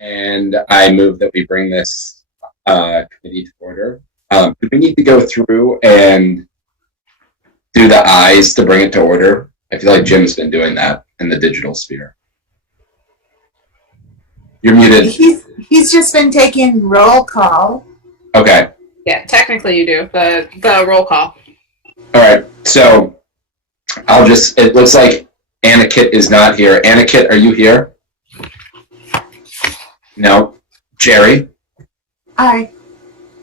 And I move that we bring this committee to order. Do we need to go through and do the ayes to bring it to order? I feel like Jim's been doing that in the digital sphere. You're muted. He's just been taking roll call. Okay. Yeah, technically you do the roll call. All right. So I'll just. It looks like Anna Kit is not here. Anna Kit, are you here? No. Jerry. Aye.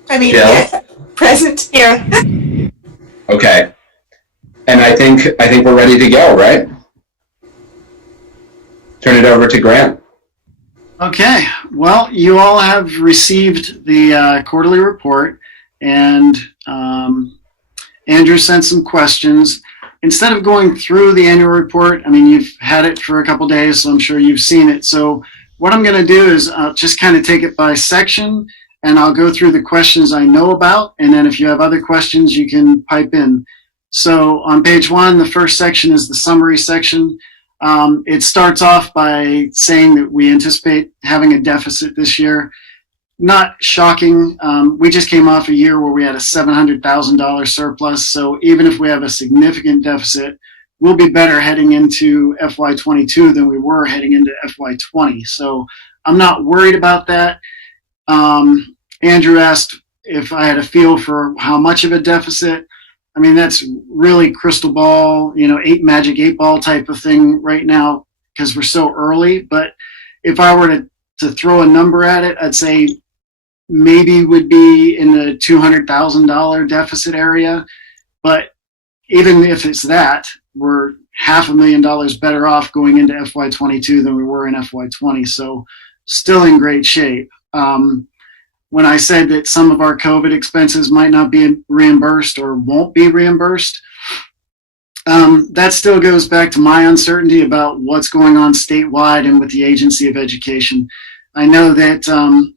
I mean, Jill? yeah, present here. Okay. And I think we're ready to go, right? Turn it over to Grant. Okay. Well, you all have received the quarterly report, and Andrew sent some questions. Instead of going through the annual report, I mean, you've had it for a couple days, so I'm sure you've seen it. So what I'm going to do is just kind of take it by section, and I'll go through the questions I know about, and then if you have other questions, you can pipe in. So on page 1, the first section is the summary section. It starts off by saying that we anticipate having a deficit this year. Not shocking. We just came off a year where we had a $700,000 surplus. So even if we have a significant deficit, we'll be better heading into FY22 than we were heading into FY20. So I'm not worried about that. Andrew asked if I had a feel for how much of a deficit. I mean, that's really crystal ball, magic 8 ball type of thing right now because we're so early. But if I were to throw a number at it, I'd say maybe would be in the $200,000 deficit area. But even if it's that, we're $500,000 better off going into FY22 than we were in FY20. So still in great shape. When I said that some of our COVID expenses might not be reimbursed or won't be reimbursed, that still goes back to my uncertainty about what's going on statewide and with the Agency of Education. I know that,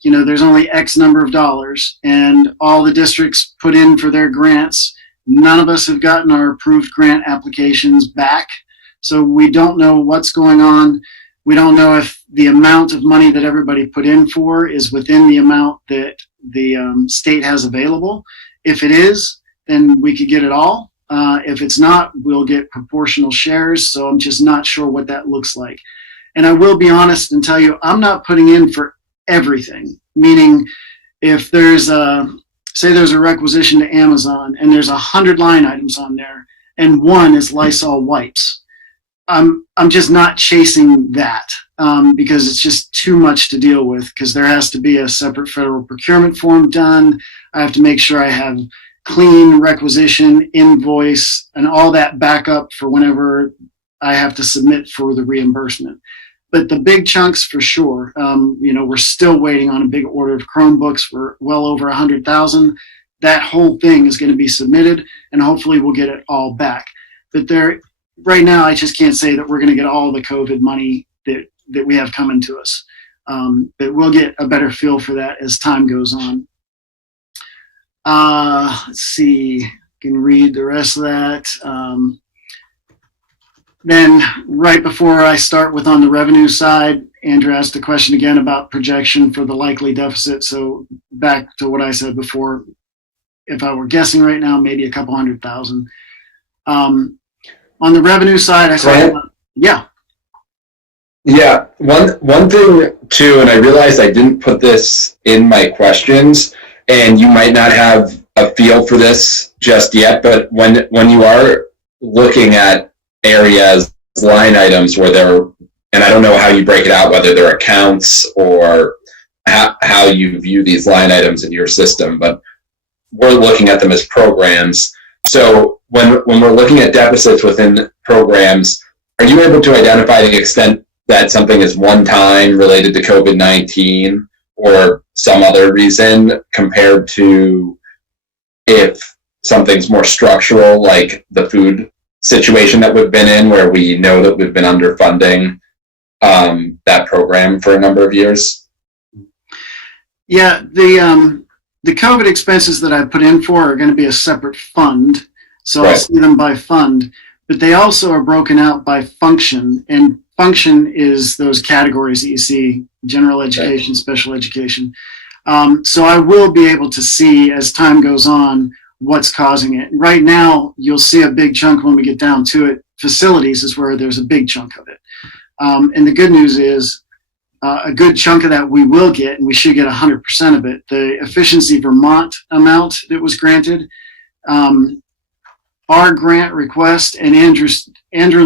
there's only X number of dollars, and all the districts put in for their grants. None of us have gotten our approved grant applications back, so we don't know what's going on. We don't know if the amount of money that everybody put in for is within the amount that the state has available. If it is, then we could get it all. If it's not, we'll get proportional shares. So I'm just not sure what that looks like. And I will be honest and tell you, I'm not putting in for everything. Meaning, if there's say there's a requisition to Amazon and there's 100 line items on there, and one is Lysol wipes. I'm just not chasing that because it's just too much to deal with because there has to be a separate federal procurement form done. I have to make sure I have clean requisition, invoice, and all that backup for whenever I have to submit for the reimbursement. But the big chunks for sure, we're still waiting on a big order of Chromebooks for well over 100,000. That whole thing is going to be submitted and hopefully we'll get it all back. But right now, I just can't say that we're going to get all the COVID money that we have coming to us. But we'll get a better feel for that as time goes on. Let's see. I can read the rest of that. Then right before I start with on the revenue side, Andrew asked a question again about projection for the likely deficit. So back to what I said before, if I were guessing right now, maybe a couple 100,000. On the revenue side, I said, yeah. Yeah, one thing too, and I realized I didn't put this in my questions, and you might not have a feel for this just yet, but when you are looking at areas, line items where they're, and I don't know how you break it out, whether they're accounts or how you view these line items in your system, but we're looking at them as programs. So when we're looking at deficits within programs, are you able to identify the extent that something is one time related to COVID-19 or some other reason compared to if something's more structural, like the food situation that we've been in, where we know that we've been underfunding that program for a number of years? Yeah, the COVID expenses that I put in for are going to be a separate fund, so right. I'll see them by fund, but they also are broken out by function, and function is those categories that you see: general education, special education. So I will be able to see as time goes on what's causing it. Right now, you'll see a big chunk when we get down to it. Facilities is where there's a big chunk of it. And the good news is a good chunk of that we will get, and we should get 100% of it. The Efficiency Vermont amount that was granted, our grant request, and Andrew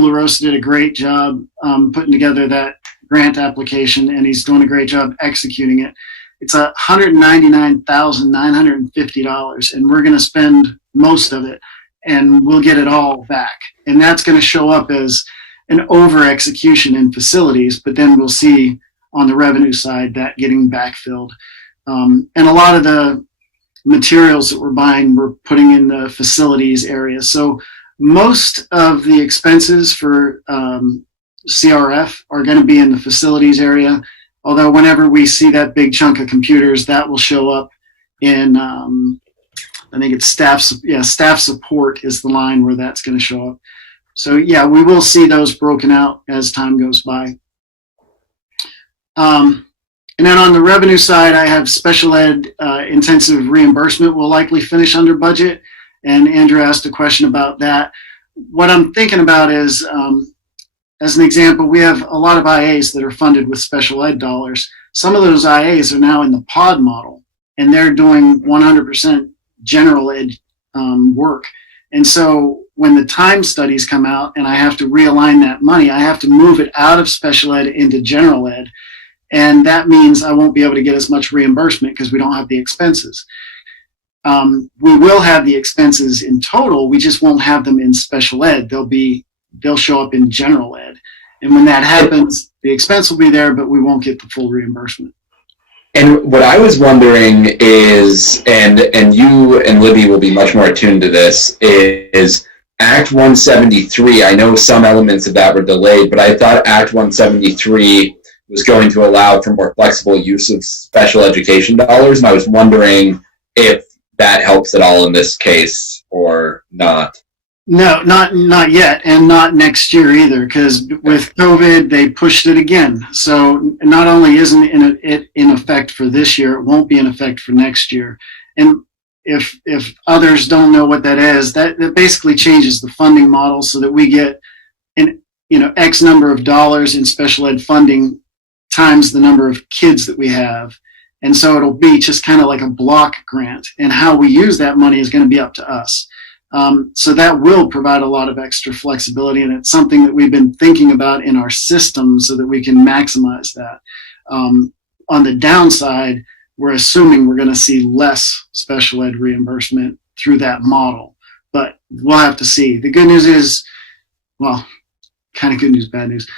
LaRosa did a great job putting together that grant application, and he's doing a great job executing it. It's $199,950, and we're going to spend most of it, and we'll get it all back. And that's going to show up as an over execution in facilities, but then we'll see on the revenue side that getting backfilled. And a lot of the materials that we're buying, we're putting in the facilities area. So most of the expenses for CRF are going to be in the facilities area. Although whenever we see that big chunk of computers, that will show up in, I think it's staff support is the line where that's going to show up. So yeah, we will see those broken out as time goes by. And then on the revenue side, I have special ed intensive reimbursement will likely finish under budget. And Andrew asked a question about that. What I'm thinking about is, as an example, we have a lot of IAs that are funded with special ed dollars. Some of those IAs are now in the pod model, and they're doing 100% general ed work. And so when the time studies come out and I have to realign that money, I have to move it out of special ed into general ed. And that means I won't be able to get as much reimbursement because we don't have the expenses. We will have the expenses in total, we just won't have them in special ed. They'll show up in general ed. And when that happens, the expense will be there, but we won't get the full reimbursement. And what I was wondering is, and you and Libby will be much more attuned to this, is Act 173. I know some elements of that were delayed, but I thought Act 173 was going to allow for more flexible use of special education dollars. And I was wondering if that helps at all in this case or not. No, not yet, and not next year either, because with COVID, they pushed it again. So not only isn't it in effect for this year, it won't be in effect for next year. And if others don't know what that is, that basically changes the funding model so that we get X number of dollars in special ed funding times the number of kids that we have. And so it'll be just kind of like a block grant, and how we use that money is going to be up to us. So that will provide a lot of extra flexibility, and it's something that we've been thinking about in our system so that we can maximize that. On the downside, we're assuming we're going to see less special ed reimbursement through that model, but we'll have to see. The good news is, well, kind of good news, bad news.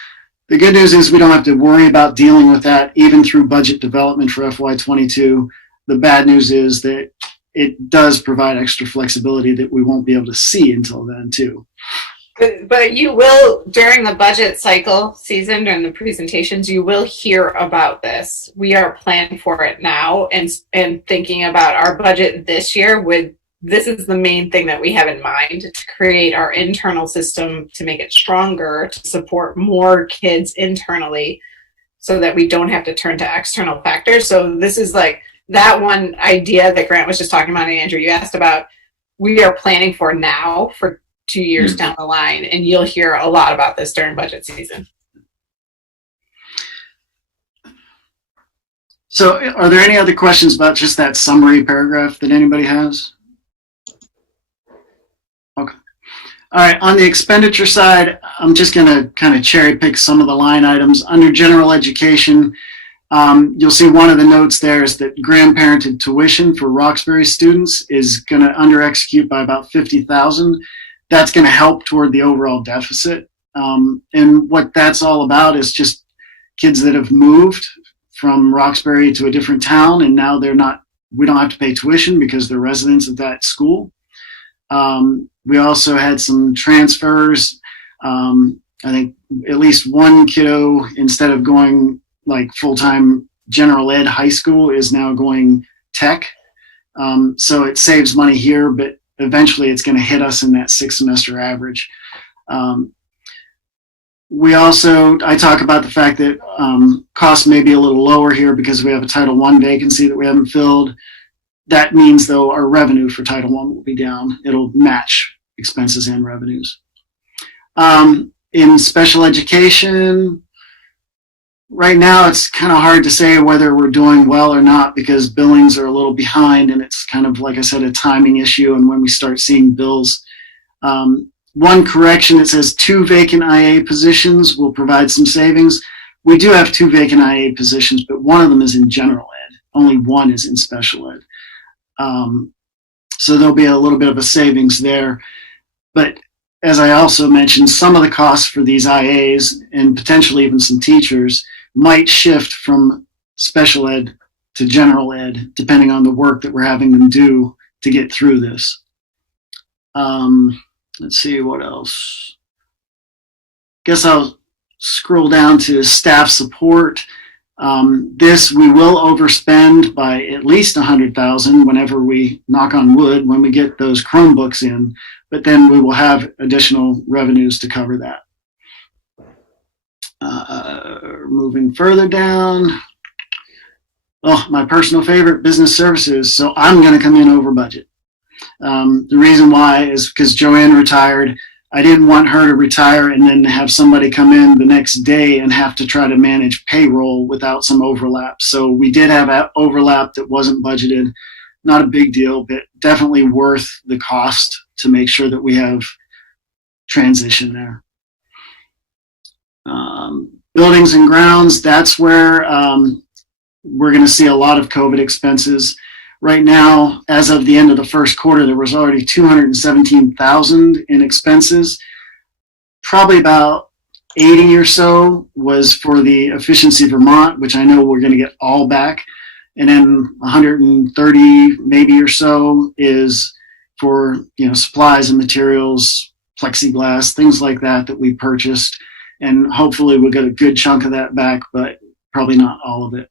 The good news is we don't have to worry about dealing with that even through budget development for FY22. The bad news is that it does provide extra flexibility that we won't be able to see until then too. But you will, during the budget cycle season, during the presentations, you will hear about this. We are planning for it now and thinking about our budget this year. This is the main thing that we have in mind, to create our internal system, to make it stronger, to support more kids internally so that we don't have to turn to external factors. So this is like that one idea that Grant was just talking about, and Andrew, you asked about, we are planning for now for 2 years down the line, and you'll hear a lot about this during budget season. So are there any other questions about just that summary paragraph that anybody has? Okay. All right, on the expenditure side, I'm just going to kind of cherry pick some of the line items. Under general education, you'll see one of the notes there is that grandparented tuition for Roxbury students is going to under execute by about $50,000. That's going to help toward the overall deficit. And what that's all about is just kids that have moved from Roxbury to a different town, and now we don't have to pay tuition because they're residents of that school. We also had some transfers. I think at least one kiddo, instead of going like full-time general ed high school, is now going tech. So it saves money here, but eventually it's going to hit us in that 6-semester average. I talk about the fact that costs may be a little lower here because we have a Title I vacancy that we haven't filled. That means, though, our revenue for Title I will be down. It'll match expenses and revenues. In special education, right now it's kind of hard to say whether we're doing well or not because billings are a little behind, and it's kind of, like I said, a timing issue and when we start seeing bills. One correction, it says 2 vacant IA positions will provide some savings. We do have 2 vacant IA positions, but one of them is in general ed. Only one is in special ed. So there'll be a little bit of a savings there. But as I also mentioned, some of the costs for these IAs and potentially even some teachers might shift from special ed to general ed, depending on the work that we're having them do to get through this. Let's see what else. Guess I'll scroll down to staff support. This we will overspend by at least $100,000 whenever we, knock on wood, when we get those Chromebooks in, but then we will have additional revenues to cover that. Moving further down. Oh, my personal favorite, business services. So I'm going to come in over budget. The reason why is because Joanne retired. I didn't want her to retire and then have somebody come in the next day and have to try to manage payroll without some overlap. So we did have an overlap that wasn't budgeted. Not a big deal, but definitely worth the cost to make sure that we have transition there. Buildings and grounds, that's where we're going to see a lot of COVID expenses. Right now, as of the end of the first quarter, there was already $217,000 in expenses. Probably about 80 or so was for the Efficiency Vermont, which I know we're going to get all back. And then 130 maybe or so is for, supplies and materials, plexiglass, things like that we purchased. And hopefully we'll get a good chunk of that back, but probably not all of it.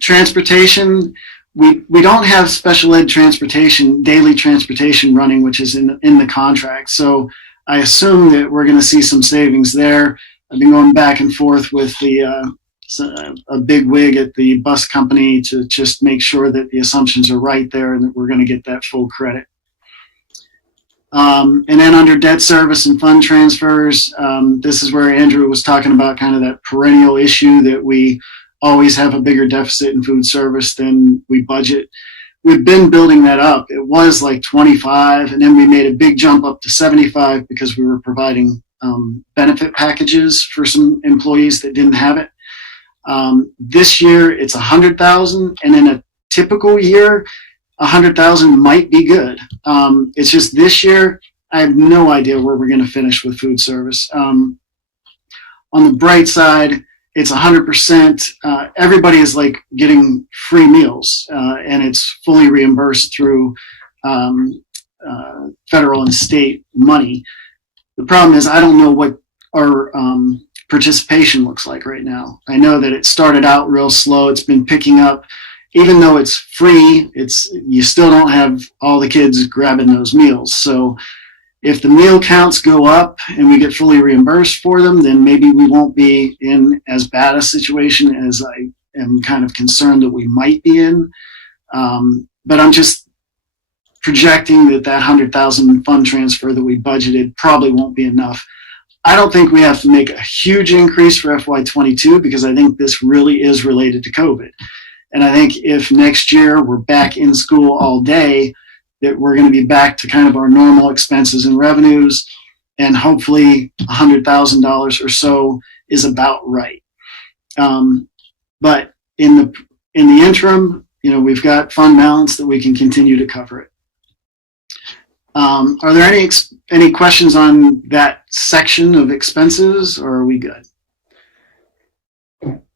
Transportation, we don't have special ed transportation, daily transportation running, which is in the contract. So I assume that we're going to see some savings there. I've been going back and forth with a big wig at the bus company to just make sure that the assumptions are right there and that we're going to get that full credit. And then under debt service and fund transfers, this is where Andrew was talking about kind of that perennial issue that we always have a bigger deficit in food service than we budget. We've been building that up. It was like 25, and then we made a big jump up to 75 because we were providing benefit packages for some employees that didn't have it. This year it's 100,000, and in a typical year, 100,000 might be good. It's just this year, I have no idea where we're going to finish with food service. On the bright side, it's 100%. Everybody is like getting free meals, and it's fully reimbursed through federal and state money. The problem is I don't know what our participation looks like right now. I know that it started out real slow. It's been picking up. Even though it's free, you still don't have all the kids grabbing those meals. So if the meal counts go up and we get fully reimbursed for them, then maybe we won't be in as bad a situation as I am kind of concerned that we might be in. But I'm just projecting that 100,000 fund transfer that we budgeted probably won't be enough. I don't think we have to make a huge increase for FY22 because I think this really is related to COVID. And I think if next year we're back in school all day, that we're going to be back to kind of our normal expenses and revenues, and hopefully $100,000 or so is about right. But in the interim, we've got fund balance that we can continue to cover it. Are there any questions on that section of expenses, or are we good?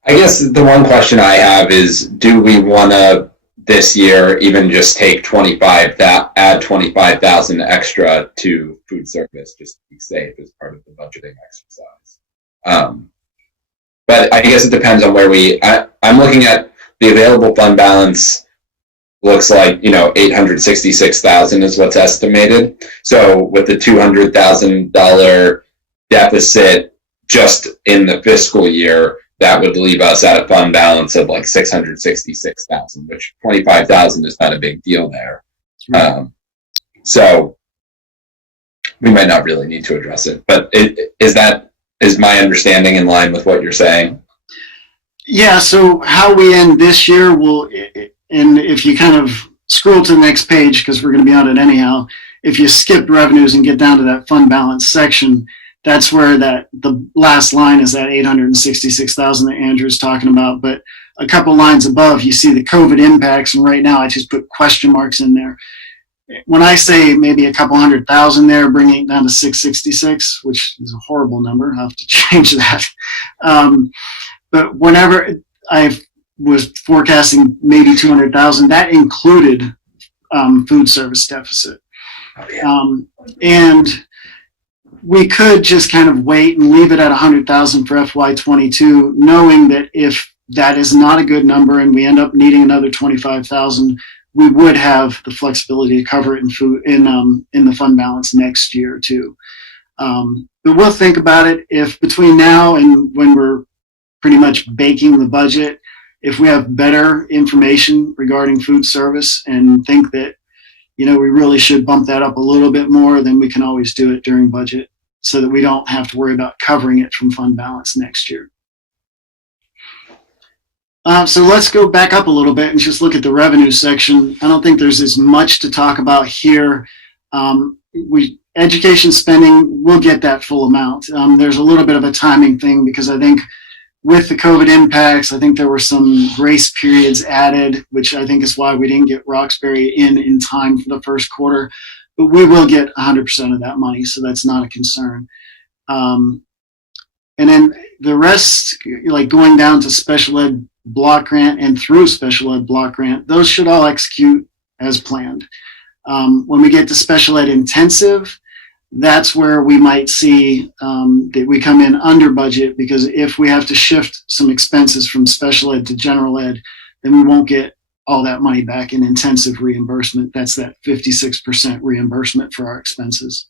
I guess the one question I have is, do we want to this year even just take add 25,000 extra to food service just to be safe as part of the budgeting exercise? But I guess it depends on where I'm looking at the available fund balance. Looks like, 866,000 is what's estimated. So with the $200,000 deficit just in the fiscal year, that would leave us at a fund balance of like 666,000, which 25,000 is not a big deal there. So we might not really need to address it, but is my understanding in line with what you're saying? Yeah, so how we end this year and if you kind of scroll to the next page, because we're going to be on it anyhow, if you skip revenues and get down to that fund balance section, that's where the last line is that 866,000 that Andrew's talking about. But a couple lines above, you see the COVID impacts, and right now I just put question marks in there. When I say maybe a couple 100,000 there, bringing it down to 666, which is a horrible number, I'll have to change that. But whenever I was forecasting maybe 200,000, that included food service deficit. Oh, yeah. And we could just kind of wait and leave it at 100,000 for FY22, knowing that if that is not a good number and we end up needing another 25,000, we would have the flexibility to cover it in the fund balance next year too. But we'll think about it. If between now and when we're pretty much baking the budget, if we have better information regarding food service and think that, we really should bump that up a little bit more, then we can always do it during budget so that we don't have to worry about covering it from fund balance next year. So let's go back up a little bit and just look at the revenue section. I don't think there's as much to talk about here. Education spending, we'll get that full amount. There's a little bit of a timing thing because I think with the COVID impacts, I think there were some grace periods added, which I think is why we didn't get Roxbury in time for the first quarter. But we will get 100% of that money, so that's not a concern. And then the rest, like going down to special ed block grant and through special ed block grant, those should all execute as planned. When we get to special ed intensive, that's where we might see that we come in under budget, because if we have to shift some expenses from special ed to general ed, then we won't get all that money back in intensive reimbursement. That's that 56% reimbursement for our expenses.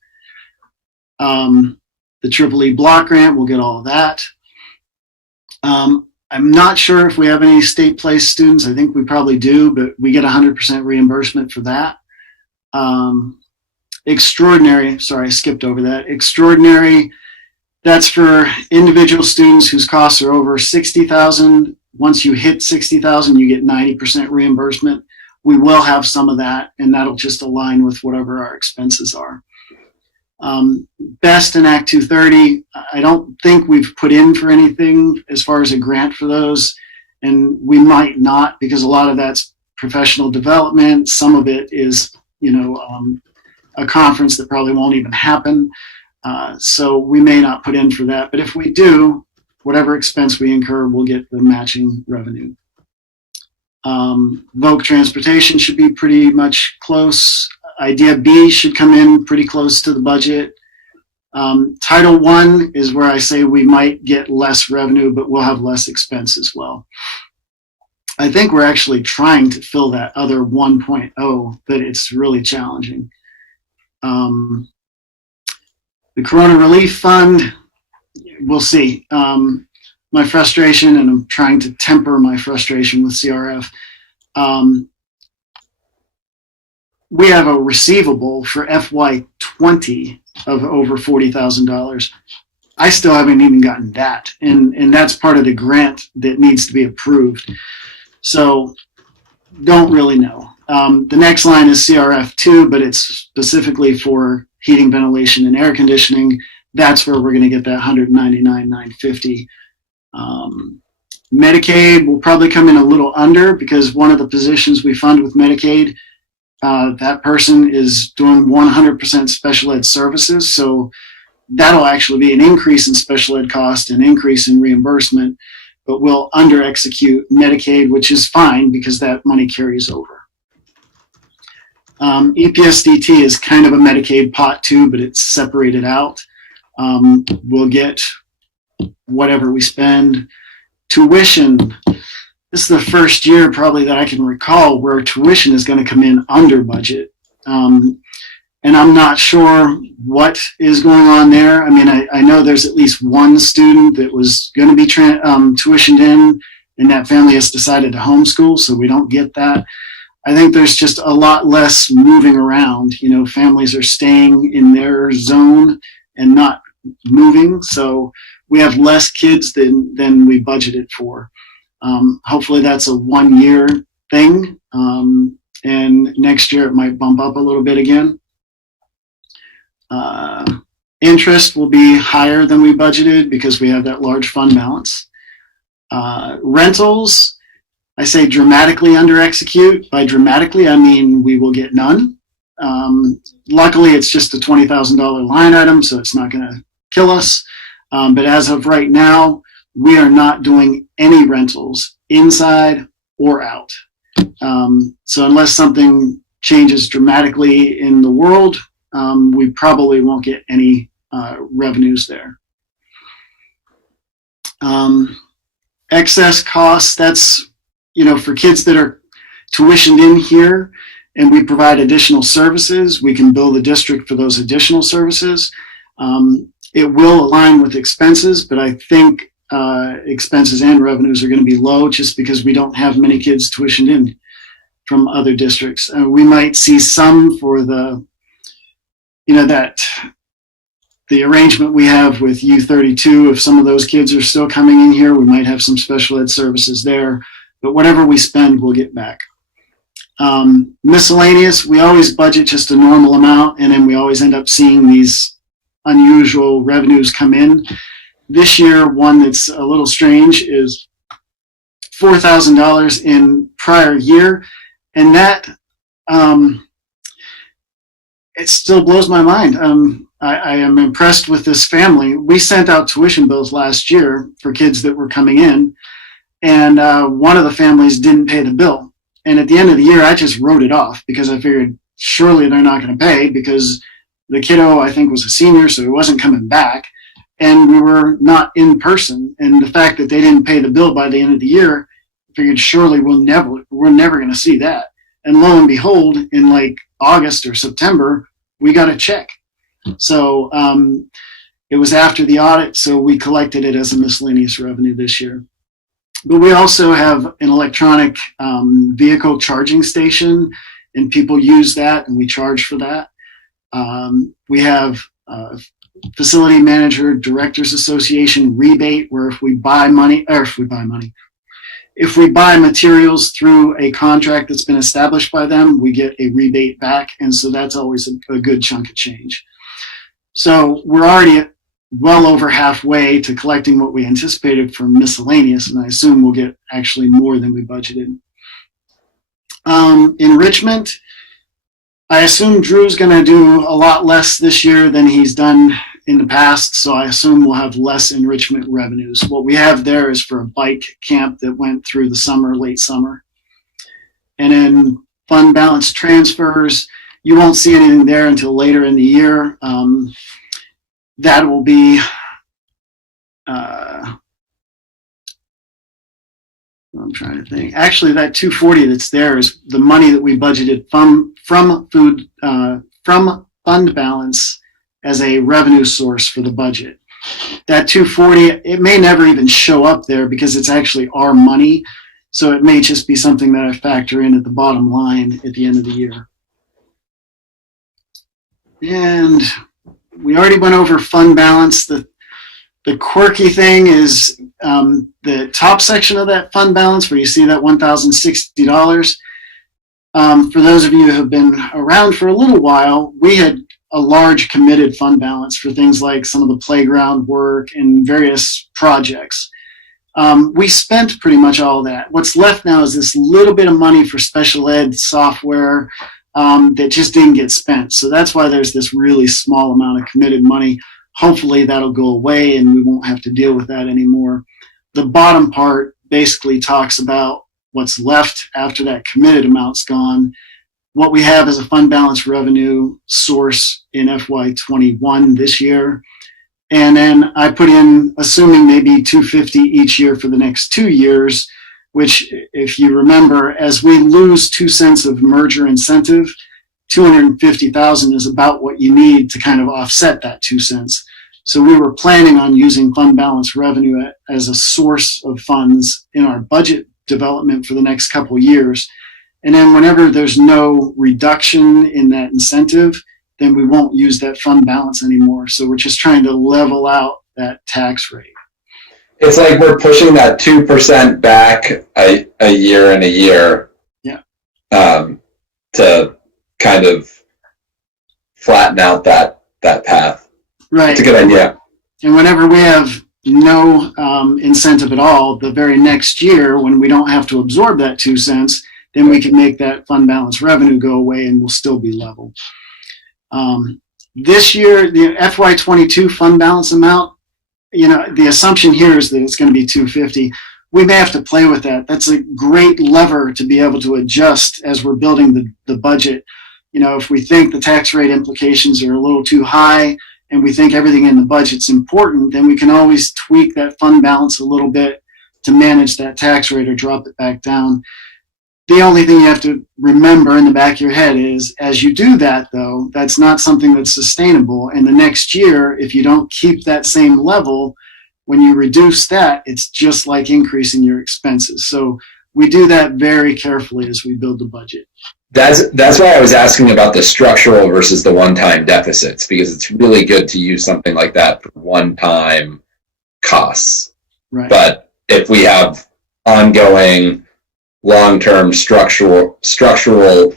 The EEE block grant, we'll get all of that. I'm not sure if we have any state placed students. I think we probably do, but we get 100% reimbursement for that. Extraordinary, sorry, I skipped over that. Extraordinary, that's for individual students whose costs are over 60,000. Once you hit 60,000, you get 90% reimbursement. We will have some of that, and that'll just align with whatever our expenses are. Best and Act 230, I don't think we've put in for anything as far as a grant for those, and we might not, because a lot of that's professional development. Some of it is, a conference that probably won't even happen. So we may not put in for that. But if we do, whatever expense we incur, we'll get the matching revenue. Voc transportation should be pretty much close. Idea B should come in pretty close to the budget. Title I is where I say we might get less revenue, but we'll have less expense as well. I think we're actually trying to fill that other 1.0, but it's really challenging. The Corona Relief Fund, we'll see. My frustration, and I'm trying to temper my frustration with CRF. We have a receivable for FY20 of over $40,000. I still haven't even gotten that, and that's part of the grant that needs to be approved. So don't really know. The next line is CRF2, but it's specifically for heating, ventilation, and air conditioning. That's where we're going to get that $199,950. Medicaid will probably come in a little under, because one of the positions we fund with Medicaid, that person is doing 100% special ed services. So that'll actually be an increase in special ed cost, an increase in reimbursement, but we'll under execute Medicaid, which is fine because that money carries over. EPSDT is kind of a Medicaid pot too, but it's separated out. We'll get whatever we spend. Tuition, this is the first year probably that I can recall where tuition is going to come in under budget. and I'm not sure what is going on there. I mean, I know there's at least one student that was going to be tuitioned in, and that family has decided to homeschool, so we don't get that. I think there's just a lot less moving around. You know, families are staying in their zone and not moving, so we have less kids than we budgeted for. Hopefully that's a 1 year thing, and next year it might bump up a little bit again. Interest will be higher than we budgeted because we have that large fund balance. Rentals, I say dramatically under execute. By dramatically, I mean we will get none. Luckily, it's just a $20,000 line item, so it's not going to kill us. But as of right now, we are not doing any rentals inside or out. So unless something changes dramatically in the world, we probably won't get any revenues there. Excess costs, that's, you know, for kids that are tuitioned in here and we provide additional services, we can bill the district for those additional services. It will align with expenses, but I think expenses and revenues are going to be low just because we don't have many kids tuitioned in from other districts. We might see some for the, you know, the arrangement we have with U32, if some of those kids are still coming in here, we might have some special ed services there, but whatever we spend, we'll get back. Miscellaneous, we always budget just a normal amount, and then we always end up seeing these unusual revenues come in. This year, one that's a little strange is $4,000 in prior year, and that, it still blows my mind. I am impressed with this family. We sent out tuition bills last year for kids that were coming in, and one of the families didn't pay the bill. And at the end of the year, I just wrote it off because I figured surely they're not going to pay because the kiddo, I think, was a senior, so he wasn't coming back, and we were not in person. And the fact that they didn't pay the bill by the end of the year, I figured surely we're never going to see that. And lo and behold, in like August or September, we got a check. So it was after the audit, so we collected it as a miscellaneous revenue this year. But we also have an electronic vehicle charging station, and people use that, and we charge for that. We have facility manager directors association rebate, where if we buy materials through a contract that's been established by them, we get a rebate back, and so that's always a good chunk of change. So we're already well over halfway to collecting what we anticipated for miscellaneous, and I assume we'll get actually more than we budgeted. Enrichment, I assume Drew's going to do a lot less this year than he's done in the past, so I assume we'll have less enrichment revenues. What we have there is for a bike camp that went through the summer, late summer. And then fund balance transfers, you won't see anything there until later in the year. That will be, I'm trying to think. Actually, that 240 that's there is the money that we budgeted from fund balance as a revenue source for the budget. That 240, it may never even show up there because it's actually our money. So it may just be something that I factor in at the bottom line at the end of the year. And we already went over fund balance. The quirky thing is the top section of that fund balance where you see that $1,060. For those of you who have been around for a little while, we had a large committed fund balance for things like some of the playground work and various projects. We spent pretty much all of that. What's left now is this little bit of money for special ed software that just didn't get spent. So that's why there's this really small amount of committed money. Hopefully that'll go away and we won't have to deal with that anymore. The bottom part basically talks about what's left after that committed amount's gone. What we have is a fund balance revenue source in FY21 this year. And then I put in, assuming maybe $250 each year for the next 2 years, which, if you remember, as we lose 2 cents of merger incentive, $250,000 is about what you need to kind of offset that 2 cents. So we were planning on using fund balance revenue as a source of funds in our budget development for the next couple of years. And then whenever there's no reduction in that incentive, then we won't use that fund balance anymore. So we're just trying to level out that tax rate. It's like we're pushing that 2% back a year and a year. Yeah. To kind of flatten out that path. Right. It's a good idea. And whenever we have no incentive at all, the very next year, when we don't have to absorb that 2 cents, then we can make that fund balance revenue go away and we'll still be level. This year, the FY22 fund balance amount, the assumption here is that it's going to be 250. We may have to play with that. That's a great lever to be able to adjust as we're building the budget. If we think the tax rate implications are a little too high and we think everything in the budget's important, then we can always tweak that fund balance a little bit to manage that tax rate or drop it back down. The only thing you have to remember in the back of your head is, as you do that, though, that's not something that's sustainable. And the next year, if you don't keep that same level, when you reduce that, it's just like increasing your expenses. So we do that very carefully as we build the budget. That's why I was asking about the structural versus the one-time deficits, because it's really good to use something like that for one-time costs. Right. But if we have ongoing long-term structural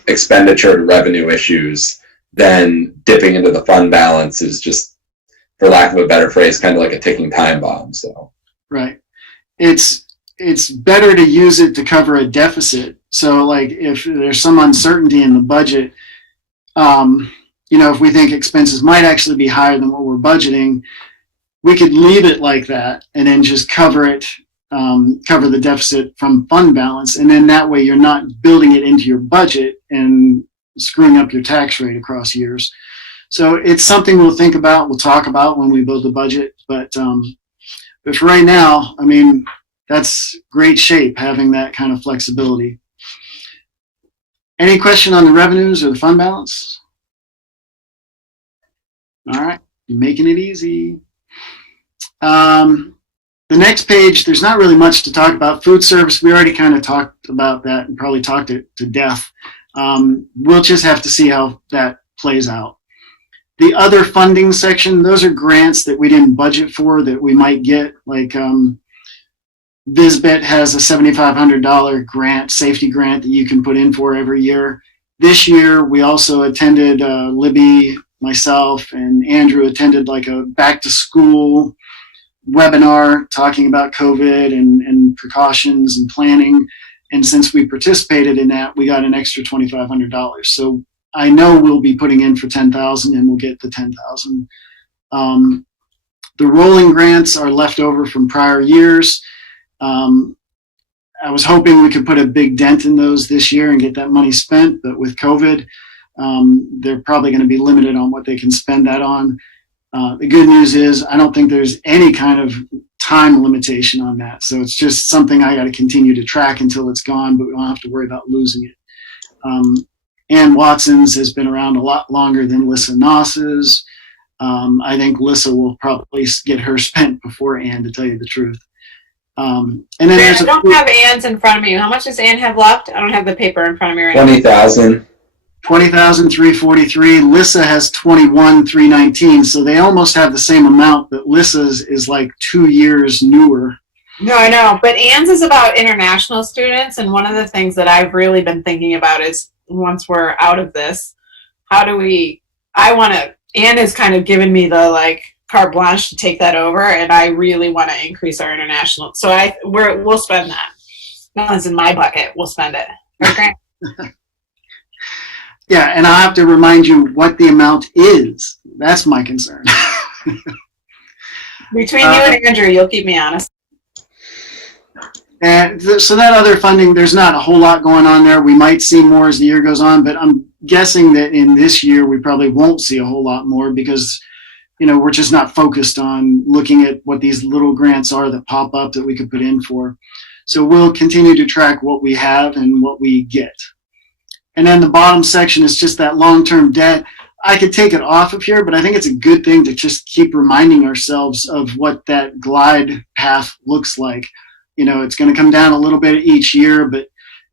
expenditure to revenue issues, then dipping into the fund balance is just, for lack of a better phrase, kind of like a ticking time bomb. So right. It's better to use it to cover a deficit. So like if there's some uncertainty in the budget, if we think expenses might actually be higher than what we're budgeting, we could leave it like that and then just cover the deficit from fund balance. And then that way you're not building it into your budget and screwing up your tax rate across years. So it's something we'll think about, we'll talk about when we build the budget. But for right now, that's great shape, having that kind of flexibility. Any question on the revenues or the fund balance? All right, you're making it easy. The next page, there's not really much to talk about. Food service, we already kind of talked about that and probably talked it to death. We'll just have to see how that plays out. The other funding section, those are grants that we didn't budget for that we might get, like VisBet has a $7,500 grant, safety grant that you can put in for every year. This year, we also attended, Libby, myself, and Andrew attended like a back to school webinar talking about COVID and precautions and planning. And since we participated in that, we got an extra $2,500. So I know we'll be putting in for $10,000 and we'll get the $10,000. The rolling grants are left over from prior years. I was hoping we could put a big dent in those this year and get that money spent, but with COVID, they're probably going to be limited on what they can spend that on. The good news is I don't think there's any kind of time limitation on that. So it's just something I got to continue to track until it's gone, but we don't have to worry about losing it. Ann Watson's has been around a lot longer than Lissa Noss's. I think Lissa will probably get her spent before Ann, to tell you the truth. And then I don't have Ann's in front of me. How much does Ann have left? I don't have the paper in front of me right now. 20,000. 20,343. Lissa has 21,319. So they almost have the same amount, but Lissa's is like 2 years newer. No, I know. But Ann's is about international students. And one of the things that I've really been thinking about is once we're out of this, Ann has kind of given me the carte blanche to take that over. And I really want to increase our international. So we'll spend that. Nothing's in my bucket. We'll spend it. Okay. Yeah, and I'll have to remind you what the amount is. That's my concern. Between you and Andrew, you'll keep me honest. And so that other funding, there's not a whole lot going on there. We might see more as the year goes on, but I'm guessing that in this year we probably won't see a whole lot more because, we're just not focused on looking at what these little grants are that pop up that we could put in for. So we'll continue to track what we have and what we get. And then the bottom section is just that long-term debt. I could take it off of here, but I think it's a good thing to just keep reminding ourselves of what that glide path looks like. You know, it's going to come down a little bit each year, but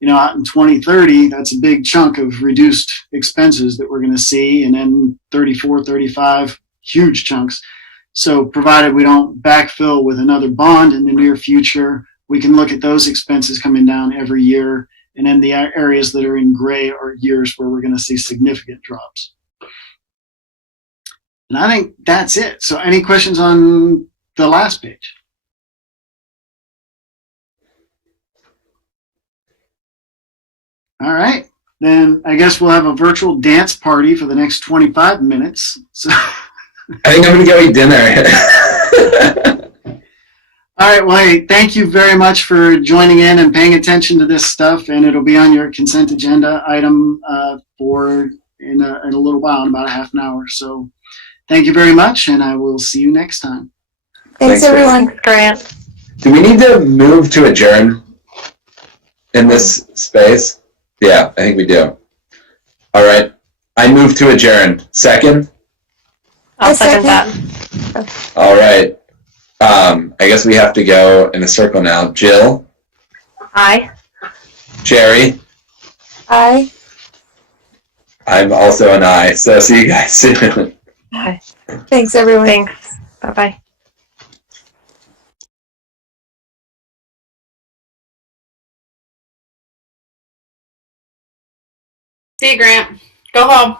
out in 2030, that's a big chunk of reduced expenses that we're going to see. And then 34, 35, huge chunks. So provided we don't backfill with another bond in the near future, we can look at those expenses coming down every year. And then the areas that are in gray are years where we're going to see significant drops. And I think that's it. So any questions on the last page? All right, then I guess we'll have a virtual dance party for the next 25 minutes. So I think I'm going to go eat dinner. all right, well, hey, thank you very much for joining in and paying attention to this stuff, and it'll be on your consent agenda item for in a little while, in about a half an hour. So thank you very much, and I will see you next time. Thanks, everyone. Thanks, Grant. Do we need to move to adjourn in this space? Yeah, I think we do. All right. I move to adjourn. Second? I'll I second second. that. All right. I guess we have to go in a circle now. Jill? Aye. Jerry? Aye. I'm also an aye. So see you guys soon. Aye. Thanks, everyone. Thanks. Bye-bye. See you, Grant. Go home.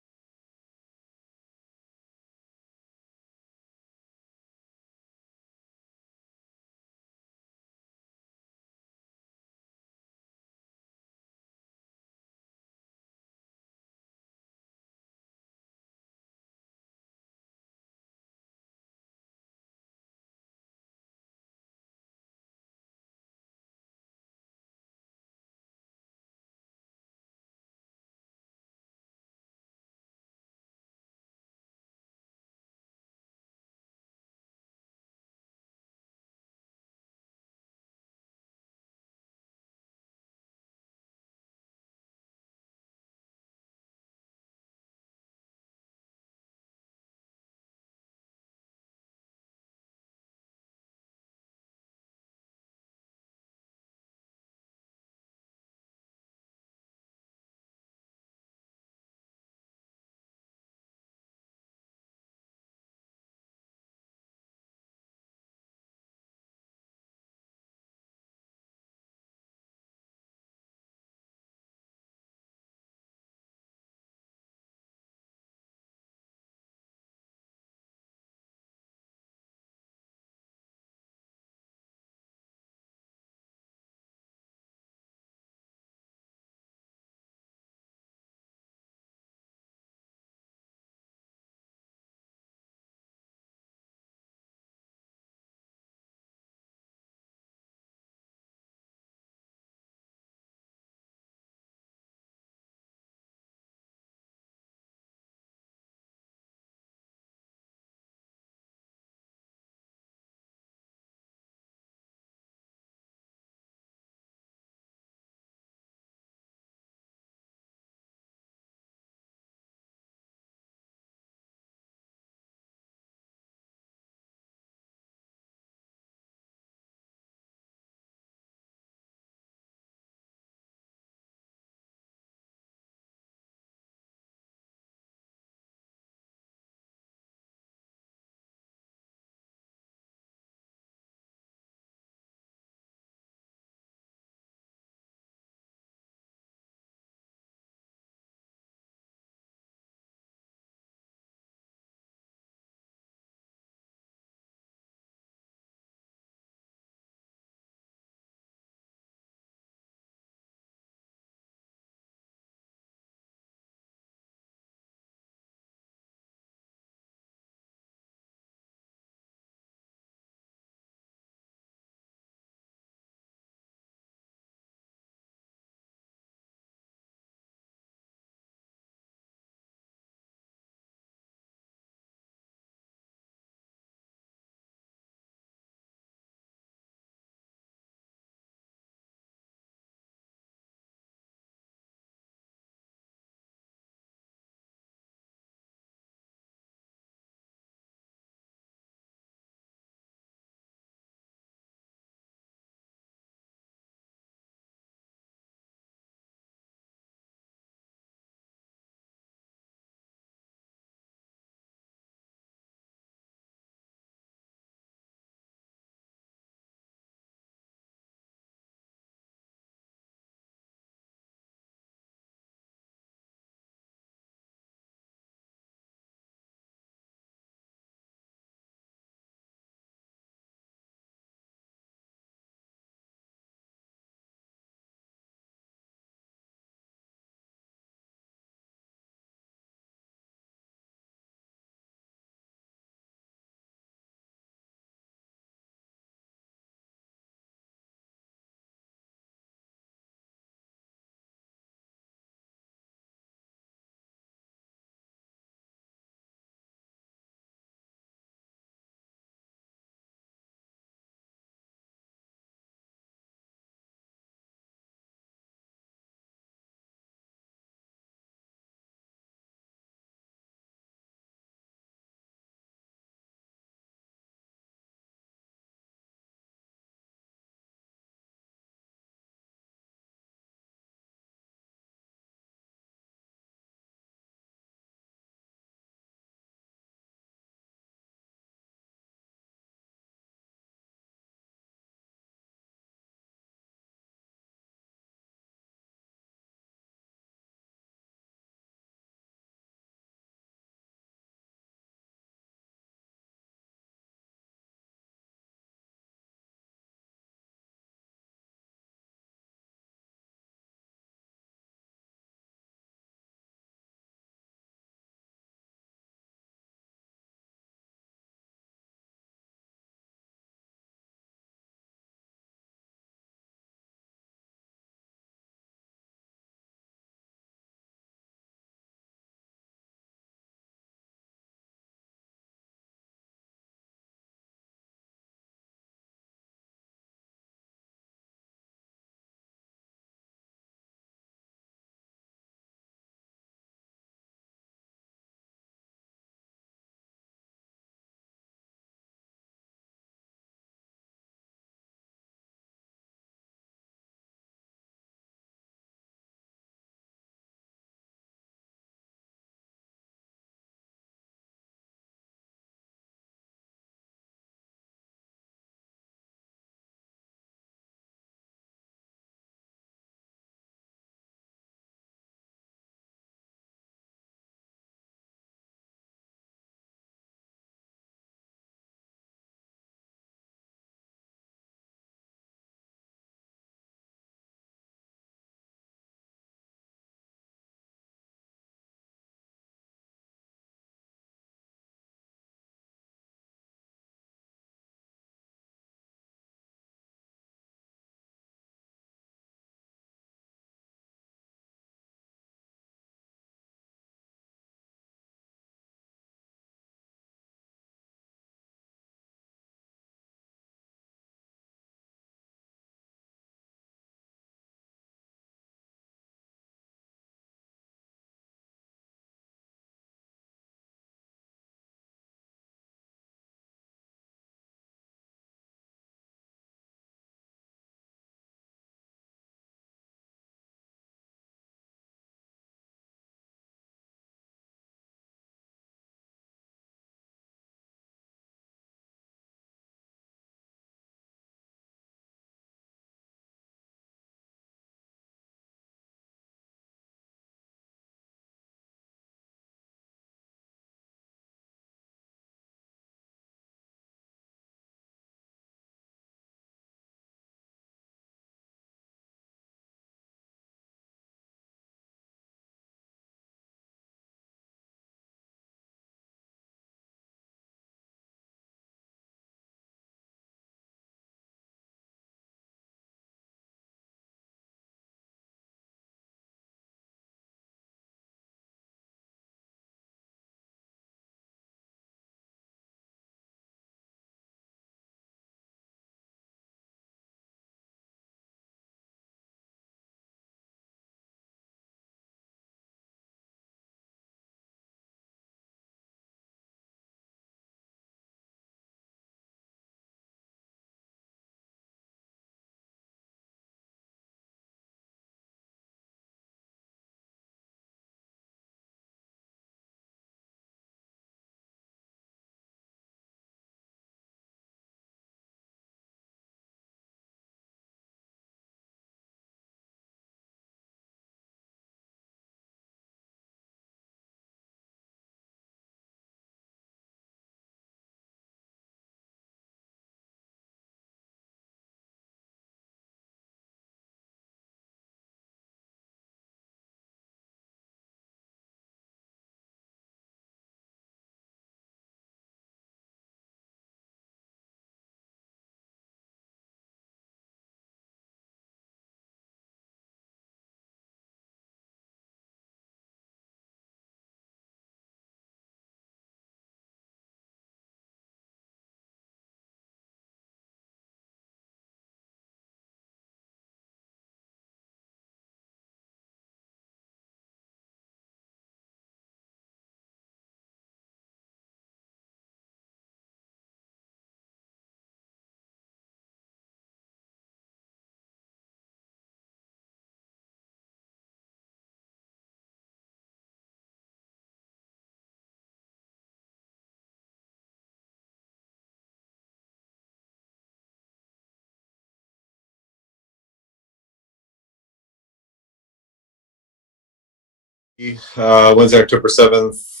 Wednesday, October 7th,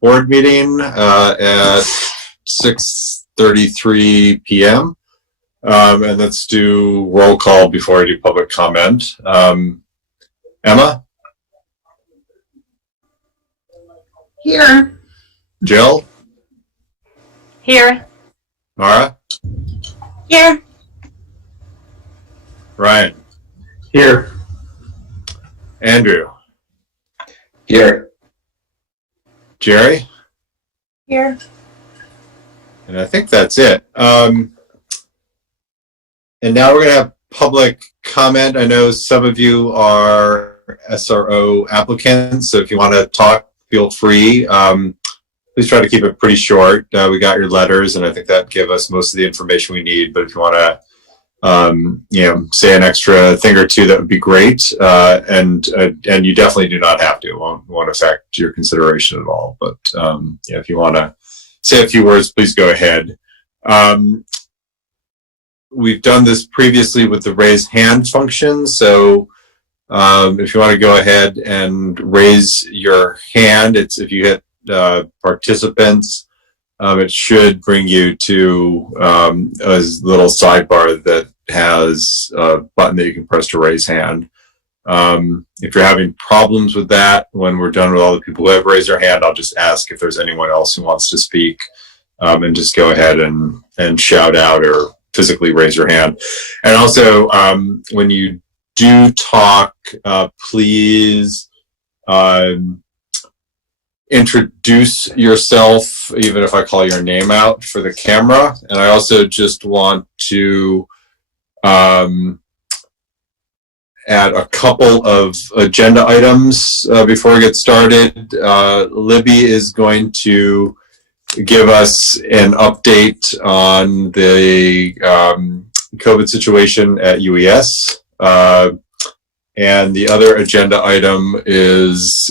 board meeting at 6:33 p.m. And let's do roll call before I do public comment. Emma? Here. Jill? Here. Mara? Here. Ryan? Here. Andrew? Here. Jerry? Here. And I think that's it. And now we're going to have public comment. I know some of you are SRO applicants, so if you want to talk, feel free. Please try to keep it pretty short. We got your letters, and I think that give us most of the information we need. But if you want to, say an extra thing or two, that would be great. And you definitely do not have to. It won't affect your consideration at all. But if you want to say a few words, please go ahead. We've done this previously with the raise hand function. So if you want to go ahead and raise your hand, it's if you hit participants, it should bring you to a little sidebar that has a button that you can press to raise hand. If you're having problems with that, when we're done with all the people who have raised their hand, I'll just ask if there's anyone else who wants to speak, and just go ahead and shout out or physically raise your hand. And also, when you do talk, please introduce yourself, even if I call your name out for the camera. And I also just want to add a couple of agenda items before we get started. Libby is going to give us an update on the COVID situation at UES. And the other agenda item is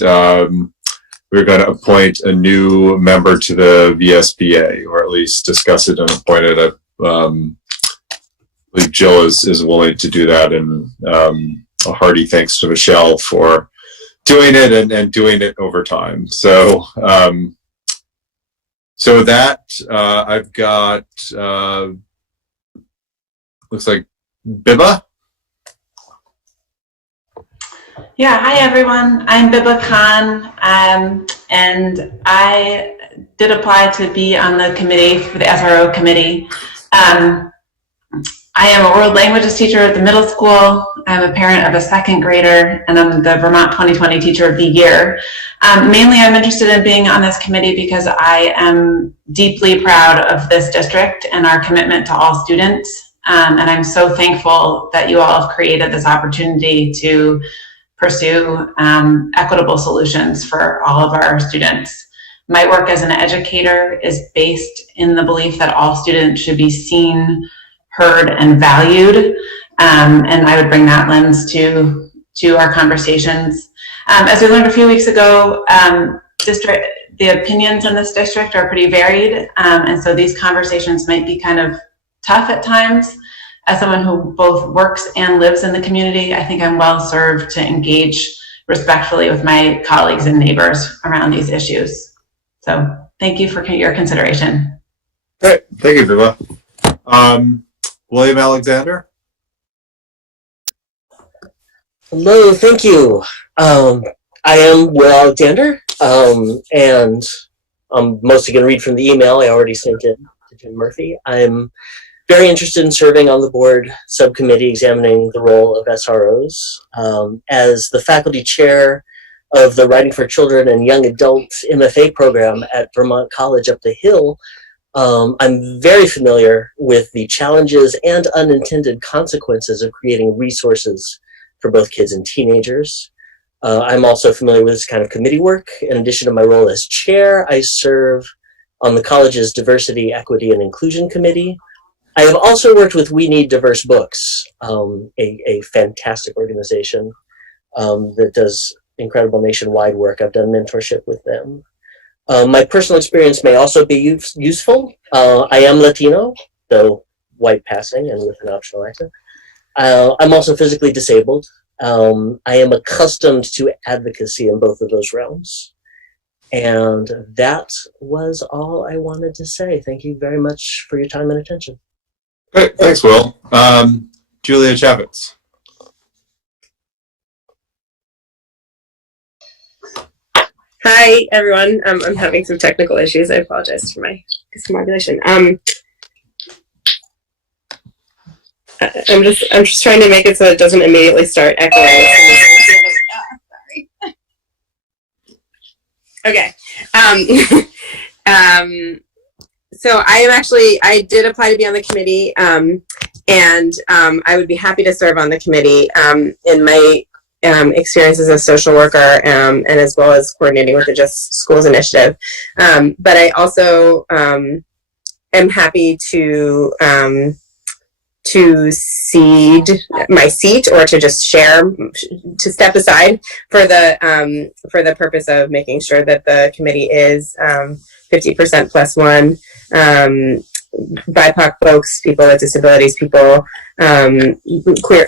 we're going to appoint a new member to the VSBA, or at least discuss it and appoint it. I believe Jill is willing to do that, and a hearty thanks to Michelle for doing it and doing it over time. So, so with that, I've got, looks like Biba. Yeah, hi everyone. I'm Biba Khan, and I did apply to be on the committee for the SRO committee. I am a world languages teacher at the middle school. I'm a parent of a second grader, and I'm the Vermont 2020 Teacher of the Year. Mainly, I'm interested in being on this committee because I am deeply proud of this district and our commitment to all students. And I'm so thankful that you all have created this opportunity to pursue equitable solutions for all of our students. My work as an educator is based in the belief that all students should be seen, heard, and valued. And I would bring that lens to our conversations. As we learned a few weeks ago, the opinions in this district are pretty varied. And so these conversations might be kind of tough at times. As someone who both works and lives in the community, I think I'm well served to engage respectfully with my colleagues and neighbors around these issues. So thank you for your consideration. Great, thank you, Biba. William Alexander. Hello, thank you. I am Will Alexander, and I'm mostly going to read from the email I already sent in to Jim Murphy. I'm very interested in serving on the board subcommittee examining the role of SROs. As the faculty chair of the Writing for Children and Young Adult MFA program at Vermont College up the hill, I'm very familiar with the challenges and unintended consequences of creating resources for both kids and teenagers. I'm also familiar with this kind of committee work. In addition to my role as chair, I serve on the college's Diversity, Equity, and Inclusion Committee. I have also worked with We Need Diverse Books, a fantastic organization that does incredible nationwide work. I've done mentorship with them. My personal experience may also be useful. I am Latino, though white passing and with an optional accent. I'm also physically disabled. I am accustomed to advocacy in both of those realms. And that was all I wanted to say. Thank you very much for your time and attention. Great, thanks, Will. Julia Chavitz. Hi, everyone. I'm having some technical issues. I apologize for my discombobulation. I'm just trying to make it so it doesn't immediately start echoing. Sorry. Okay. So I did apply to be on the committee, and I would be happy to serve on the committee in my experience as a social worker, and as well as coordinating with the Just Schools initiative. But I also am happy to cede my seat, or to just to step aside for the purpose of making sure that the committee is 50% plus one, BIPOC folks, people with disabilities, people, queer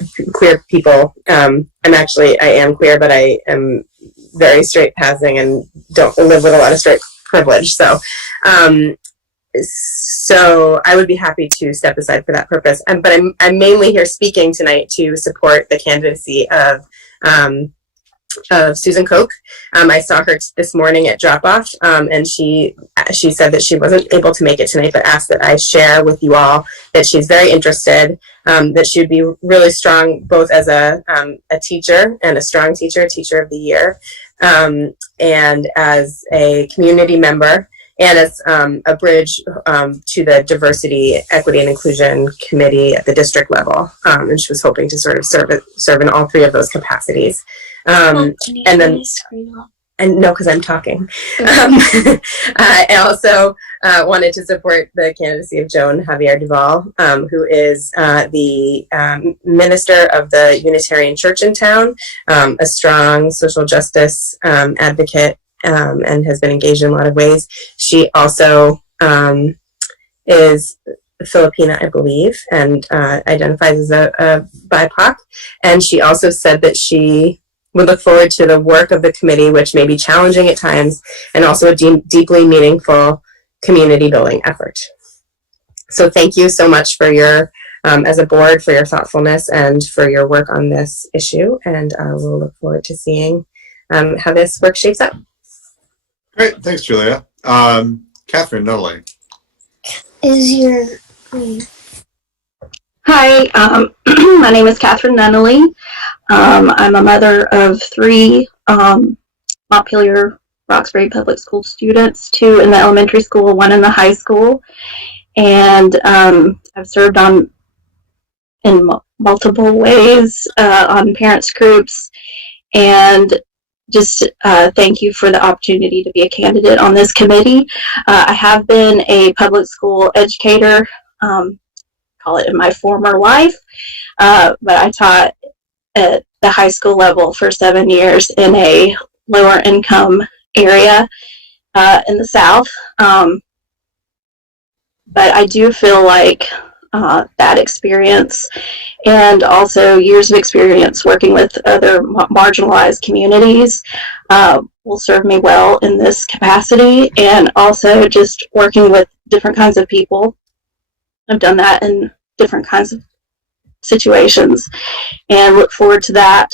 people. I am queer, but I am very straight passing and don't live with a lot of straight privilege. So I would be happy to step aside for that purpose. But I'm mainly here speaking tonight to support the candidacy of Susan Koch. I saw her this morning at drop-off, and she said that she wasn't able to make it tonight, but asked that I share with you all that she's very interested, that she would be really strong both as a teacher and a strong teacher of the year, and as a community member, and as a bridge to the Diversity, Equity, and Inclusion Committee at the district level. And she was hoping to sort of serve in all three of those capacities. And then, and no, because I'm talking. I also wanted to support the candidacy of Joan Javier Duval, who is the minister of the Unitarian Church in town, a strong social justice advocate, and has been engaged in a lot of ways. She also is Filipina, I believe, and identifies as a BIPOC. And she also said that she would look forward to the work of the committee, which may be challenging at times, and also a deeply meaningful community building effort. So thank you so much for your, as a board, for your thoughtfulness and for your work on this issue. And we'll look forward to seeing how this work shapes up. Great, thanks, Julia. Catherine Nutley. Hi, my name is Catherine Nunnally. I'm a mother of 3 Montpelier-Roxbury public school students, 2 in the elementary school, 1 in the high school. And I've served in multiple ways on parents groups. And just thank you for the opportunity to be a candidate on this committee. I have been a public school educator, call it in my former life, but I taught at the high school level for 7 years in a lower income area in the South. But I do feel like that experience, and also years of experience working with other marginalized communities, will serve me well in this capacity, and also just working with different kinds of people. I've done that in different kinds of situations and look forward to that.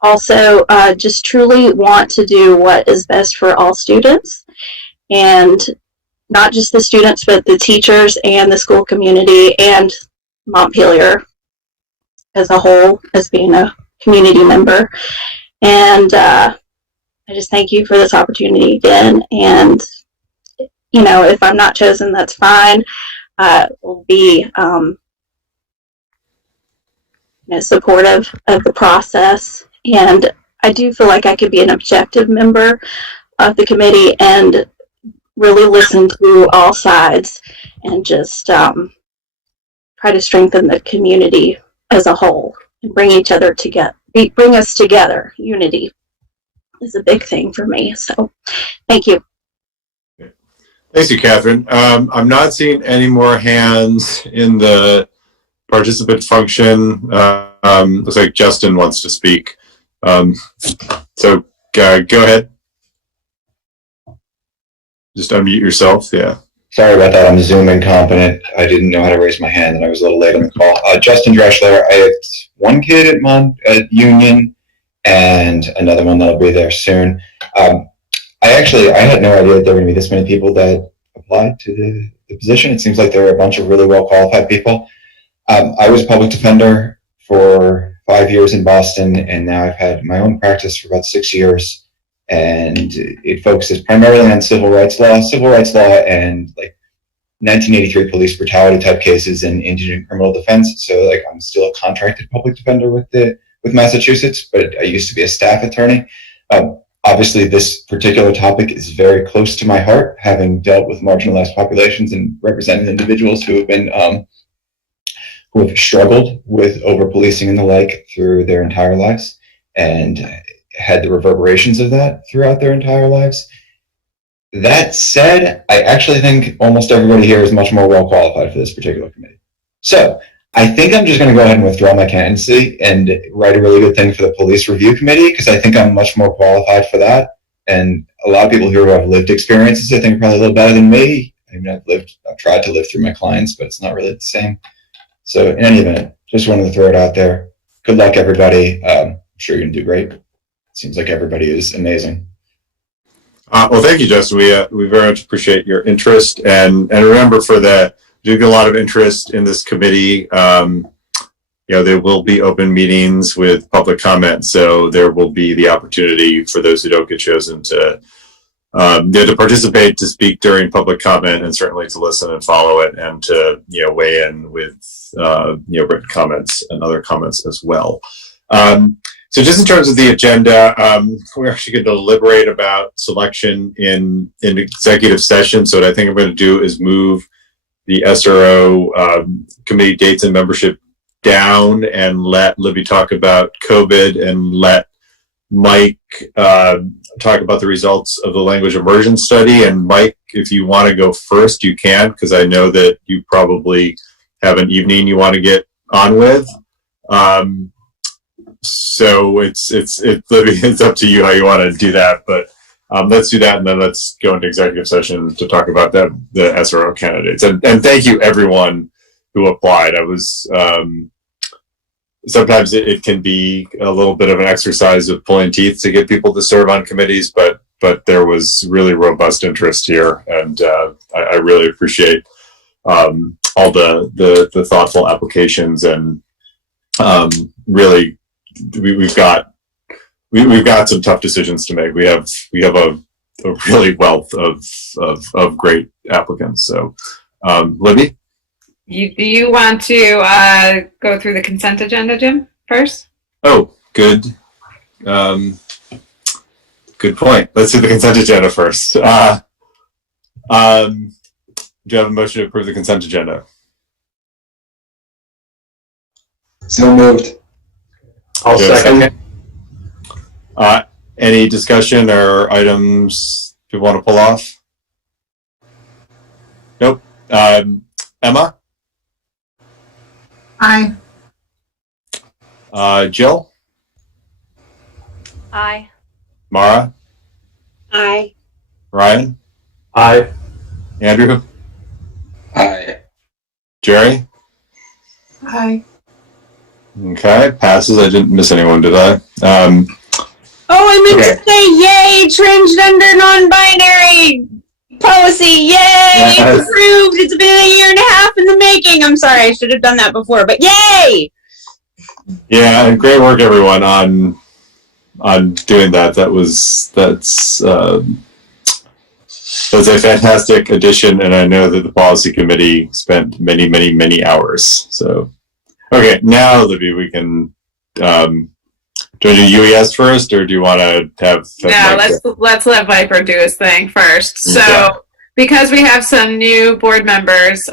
Also, just truly want to do what is best for all students, and not just the students, but the teachers and the school community and Montpelier as a whole, as being a community member. And I just thank you for this opportunity again. And, you know, if I'm not chosen, that's fine. We'll be supportive of the process. And I do feel like I could be an objective member of the committee and really listen to all sides and just try to strengthen the community as a whole and bring each other together, bring us together. Unity is a big thing for me. So thank you. Thank you, Catherine. I'm not seeing any more hands in the participant function. Looks like Justin wants to speak. So go ahead. Just unmute yourself. Yeah. Sorry about that. I'm Zoom incompetent. I didn't know how to raise my hand, and I was a little late on the call. Justin Dreschler. I have one kid at Union, and another one that'll be there soon. I had no idea that there were going to be this many people that applied to the position. It seems like there are a bunch of really well qualified people. I was a public defender for 5 years in Boston, and now I've had my own practice for about 6 years. And it focuses primarily on civil rights law, and like 1983 police brutality type cases and indigent criminal defense. So like I'm still a contracted public defender with Massachusetts, but I used to be a staff attorney. Obviously, this particular topic is very close to my heart, having dealt with marginalized populations and represented individuals who have been who have struggled with over policing and the like through their entire lives, and had the reverberations of that throughout their entire lives. That said, I actually think almost everybody here is much more well qualified for this particular committee. So I think I'm just going to go ahead and withdraw my candidacy and write a really good thing for the police review committee, because I think I'm much more qualified for that. And a lot of people here who have lived experiences, I think, are probably a little better than me. I mean, I've tried to live through my clients, but it's not really the same. So in any event, just wanted to throw it out there. Good luck, everybody. I'm sure you're going to do great. Seems like everybody is amazing. Well, thank you, Justin. We very much appreciate your interest, and remember, for that, do get a lot of interest in this committee. There will be open meetings with public comment, so there will be the opportunity for those who don't get chosen to participate, to speak during public comment, and certainly to listen and follow it, and to weigh in with written comments and other comments as well. So just in terms of the agenda, we're actually going to deliberate about selection in executive session. So what I think I'm going to do is move the SRO committee dates and membership down, and let Libby talk about COVID, and let Mike talk about the results of the language immersion study. And Mike, if you want to go first, you can, because I know that you probably have an evening you want to get on with. So it's up to you how you want to do that, but let's do that, and then let's go into executive session to talk about the SRO candidates. And thank you, everyone who applied. I was sometimes it can be a little bit of an exercise of pulling teeth to get people to serve on committees, but there was really robust interest here, and I really appreciate all the thoughtful applications, and really. We've got some tough decisions to make. We have a really wealth of great applicants. So, Libby, Do you want to go through the consent agenda, Jim, first? Oh, good. Good point. Let's do the consent agenda first. Do you have a motion to approve the consent agenda? So moved. I'll second. Any discussion or items you want to pull off? Nope. Emma? Aye. Jill? Aye. Mara? Aye. Ryan? Aye. Andrew? Aye. Jerry? Aye. Okay, passes. I didn't miss anyone, did I? I meant to say yay, transgender non-binary policy, yay, Yes. approved. It's been a year and a half in the making. I'm sorry, I should have done that before, but yay! Yeah, and great work, everyone, on doing that. That's a fantastic addition, and I know that the policy committee spent many hours. So, okay, now Libby, we can. Do you want to do UES first, or do you want to have No, let's let Viper do his thing first. So, because we have some new board members,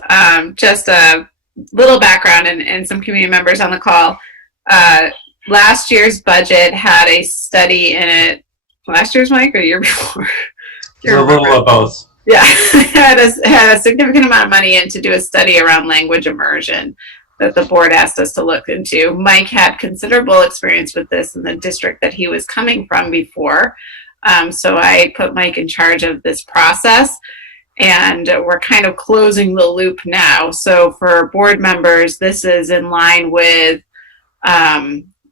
just a little background and some community members on the call. Last year's budget had a study in it. Last year's, Mike, or year before? A little of both. Yeah, had a significant amount of money in to do a study around language immersion. that the board asked us to look into. Mike had considerable experience with this in the district that he was coming from before. So I put Mike in charge of this process, and we're kind of closing the loop now. So for board members, this is in line with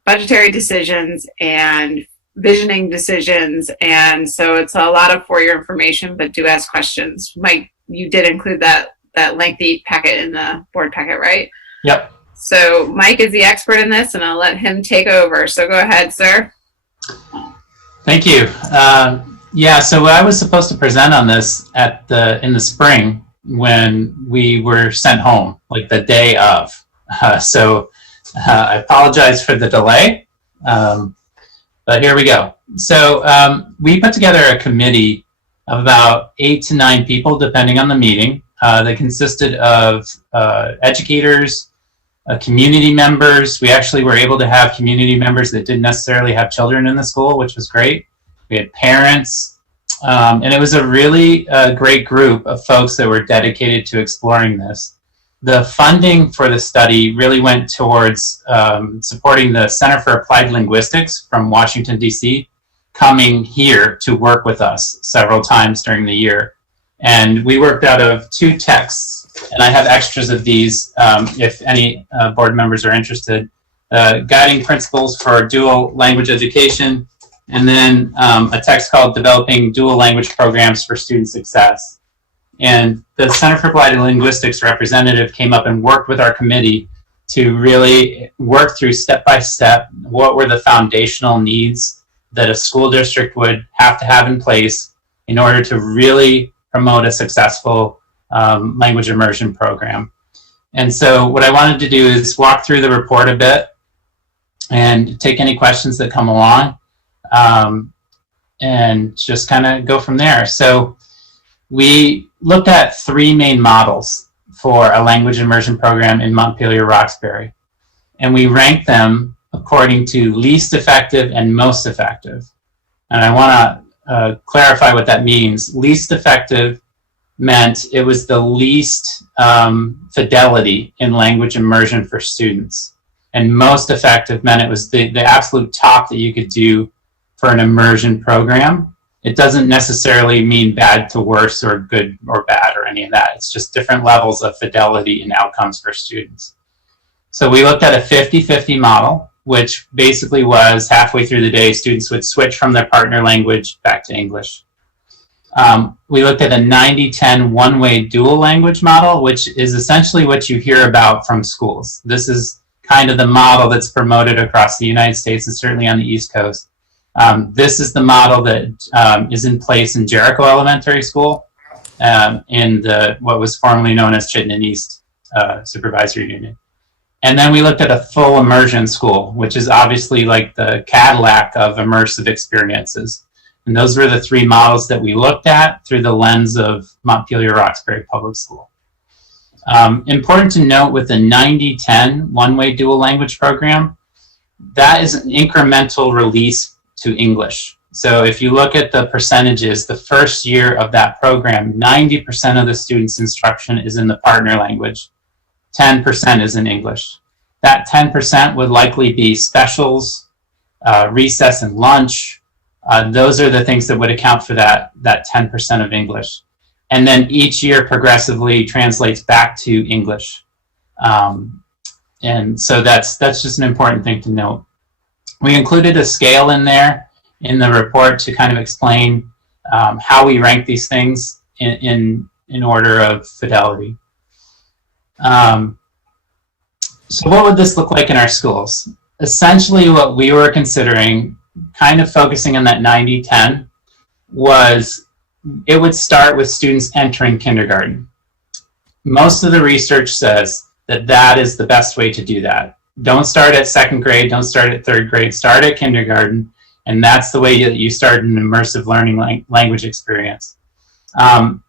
budgetary decisions and visioning decisions. And so it's a lot of for your information, but do ask questions. Mike, you did include that lengthy packet in the board packet, right? Yep. So Mike is the expert in this, and I'll let him take over. So go ahead, sir. Thank you. Yeah, so I was supposed to present on this in the spring when we were sent home, like the day of. So I apologize for the delay, but here we go. So we put together a committee of about 8 to 9 people, depending on the meeting. That consisted of educators, community members. We actually were able to have community members that didn't necessarily have children in the school, which was great. We had parents, and it was a really great group of folks that were dedicated to exploring this. The funding for the study really went towards supporting the Center for Applied Linguistics from Washington, D.C., coming here to work with us several times during the year. And we worked out of 2 texts, and I have extras of these if any board members are interested. Guiding Principles for Dual Language Education, and then a text called Developing Dual Language Programs for Student Success. And the Center for Applied Linguistics representative came up and worked with our committee to really work through step-by-step what were the foundational needs that a school district would have to have in place in order to really promote a successful language immersion program. And so what I wanted to do is walk through the report a bit and take any questions that come along and just kind of go from there. So we looked at 3 main models for a language immersion program in Montpelier-Roxbury, and we ranked them according to least effective and most effective. And I want to clarify what that means. Least effective meant it was the least fidelity in language immersion for students. And most effective meant it was the absolute top that you could do for an immersion program. It doesn't necessarily mean bad to worse or good or bad or any of that. It's just different levels of fidelity and outcomes for students. So we looked at a 50-50 model, which basically was halfway through the day, students would switch from their partner language back to English. We looked at a 90-10 one-way dual language model, which is essentially what you hear about from schools. This is kind of the model that's promoted across the United States and certainly on the East Coast. This is the model that is in place in Jericho Elementary School in what was formerly known as Chittenden East Supervisory Union. And then we looked at a full immersion school, which is obviously like the Cadillac of immersive experiences. And those were the 3 models that we looked at through the lens of Montpelier-Roxbury Public School. Important to note with the 90-10 one-way dual language program, that is an incremental release to English. So if you look at the percentages, the first year of that program, 90% of the students' instruction is in the partner language. 10% is in English. That 10% would likely be specials, recess and lunch. Those are the things that would account for that 10% of English. And then each year progressively translates back to English. And so that's just an important thing to note. We included a scale in there in the report to kind of explain how we rank these things in order of fidelity. So what would this look like in our schools? Essentially what we were considering, kind of focusing on that 90-10, was it would start with students entering kindergarten. Most of the research says that that is the best way to do that. Don't start at 2nd grade, don't start at 3rd grade, start at kindergarten, and that's the way that you start an immersive learning language experience.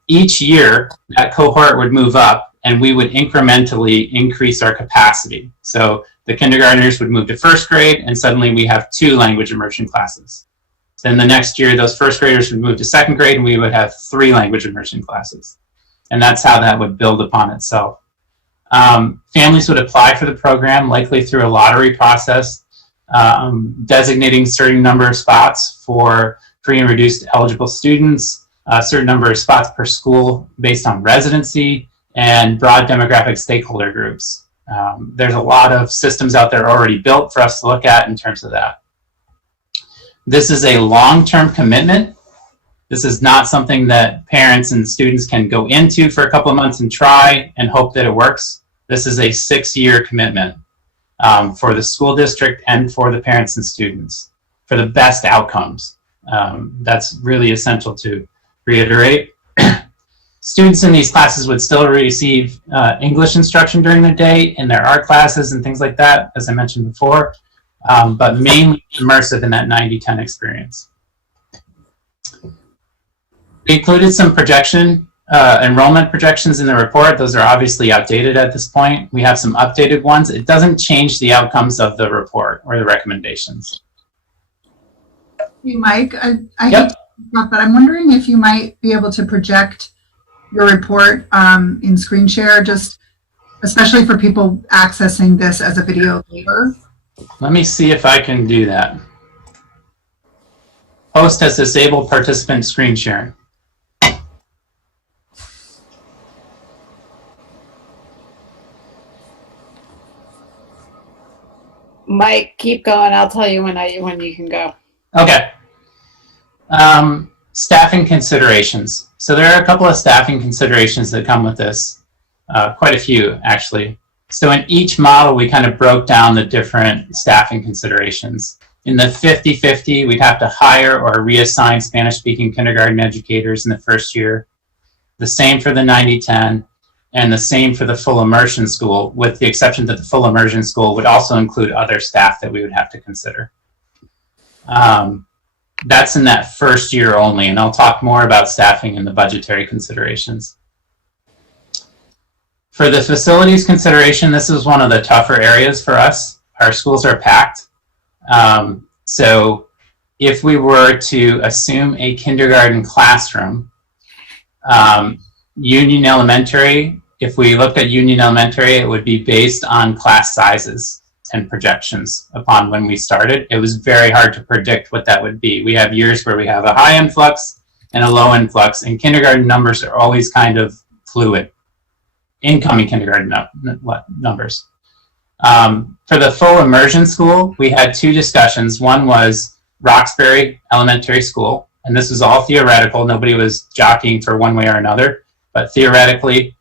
Each year, that cohort would move up, and we would incrementally increase our capacity. So the kindergartners would move to 1st grade, and suddenly we have 2 language immersion classes. Then the next year, those 1st graders would move to 2nd grade, and we would have 3 language immersion classes. And that's how that would build upon itself. Families would apply for the program, likely through a lottery process, designating a certain number of spots for free and reduced eligible students, a certain number of spots per school based on residency, and broad demographic stakeholder groups. There's a lot of systems out there already built for us to look at in terms of that. This is a long-term commitment. This is not something that parents and students can go into for a couple of months and try and hope that it works. This is a 6-year commitment for the school district and for the parents and students for the best outcomes. That's really essential to reiterate. Students in these classes would still receive English instruction during the day in their art classes and things like that, as I mentioned before, but mainly immersive in that 90-10 experience. We included some enrollment projections in the report. Those are obviously outdated at this point. We have some updated ones. It doesn't change the outcomes of the report or the recommendations. Hey, Mike, I hate Yep. to interrupt, but I'm wondering if you might be able to project your report in screen share, just especially for people accessing this as a video later. Let me see if I can do that. Host has disabled participant screen sharing. Mike, keep going. I'll tell you when you can go. Okay. Staffing considerations. So there are a couple of staffing considerations that come with this. Quite a few, actually. So in each model, we kind of broke down the different staffing considerations. In the 50-50, we'd have to hire or reassign Spanish-speaking kindergarten educators in the first year. The same for the 90-10, and the same for the full immersion school, with the exception that the full immersion school would also include other staff that we would have to consider. That's in that first year only, and I'll talk more about staffing and the budgetary considerations. For the facilities consideration, this is one of the tougher areas for us. Our schools are packed. So if we were to assume a kindergarten classroom, Union Elementary, if we looked at Union Elementary, it would be based on class sizes and projections upon when we started. It was very hard to predict what that would be. We have years where we have a high influx and a low influx, and kindergarten numbers are always kind of fluid. Incoming kindergarten numbers. For the full immersion school, we had two discussions. One was Roxbury Elementary School, and this was all theoretical. Nobody was jockeying for one way or another, but theoretically,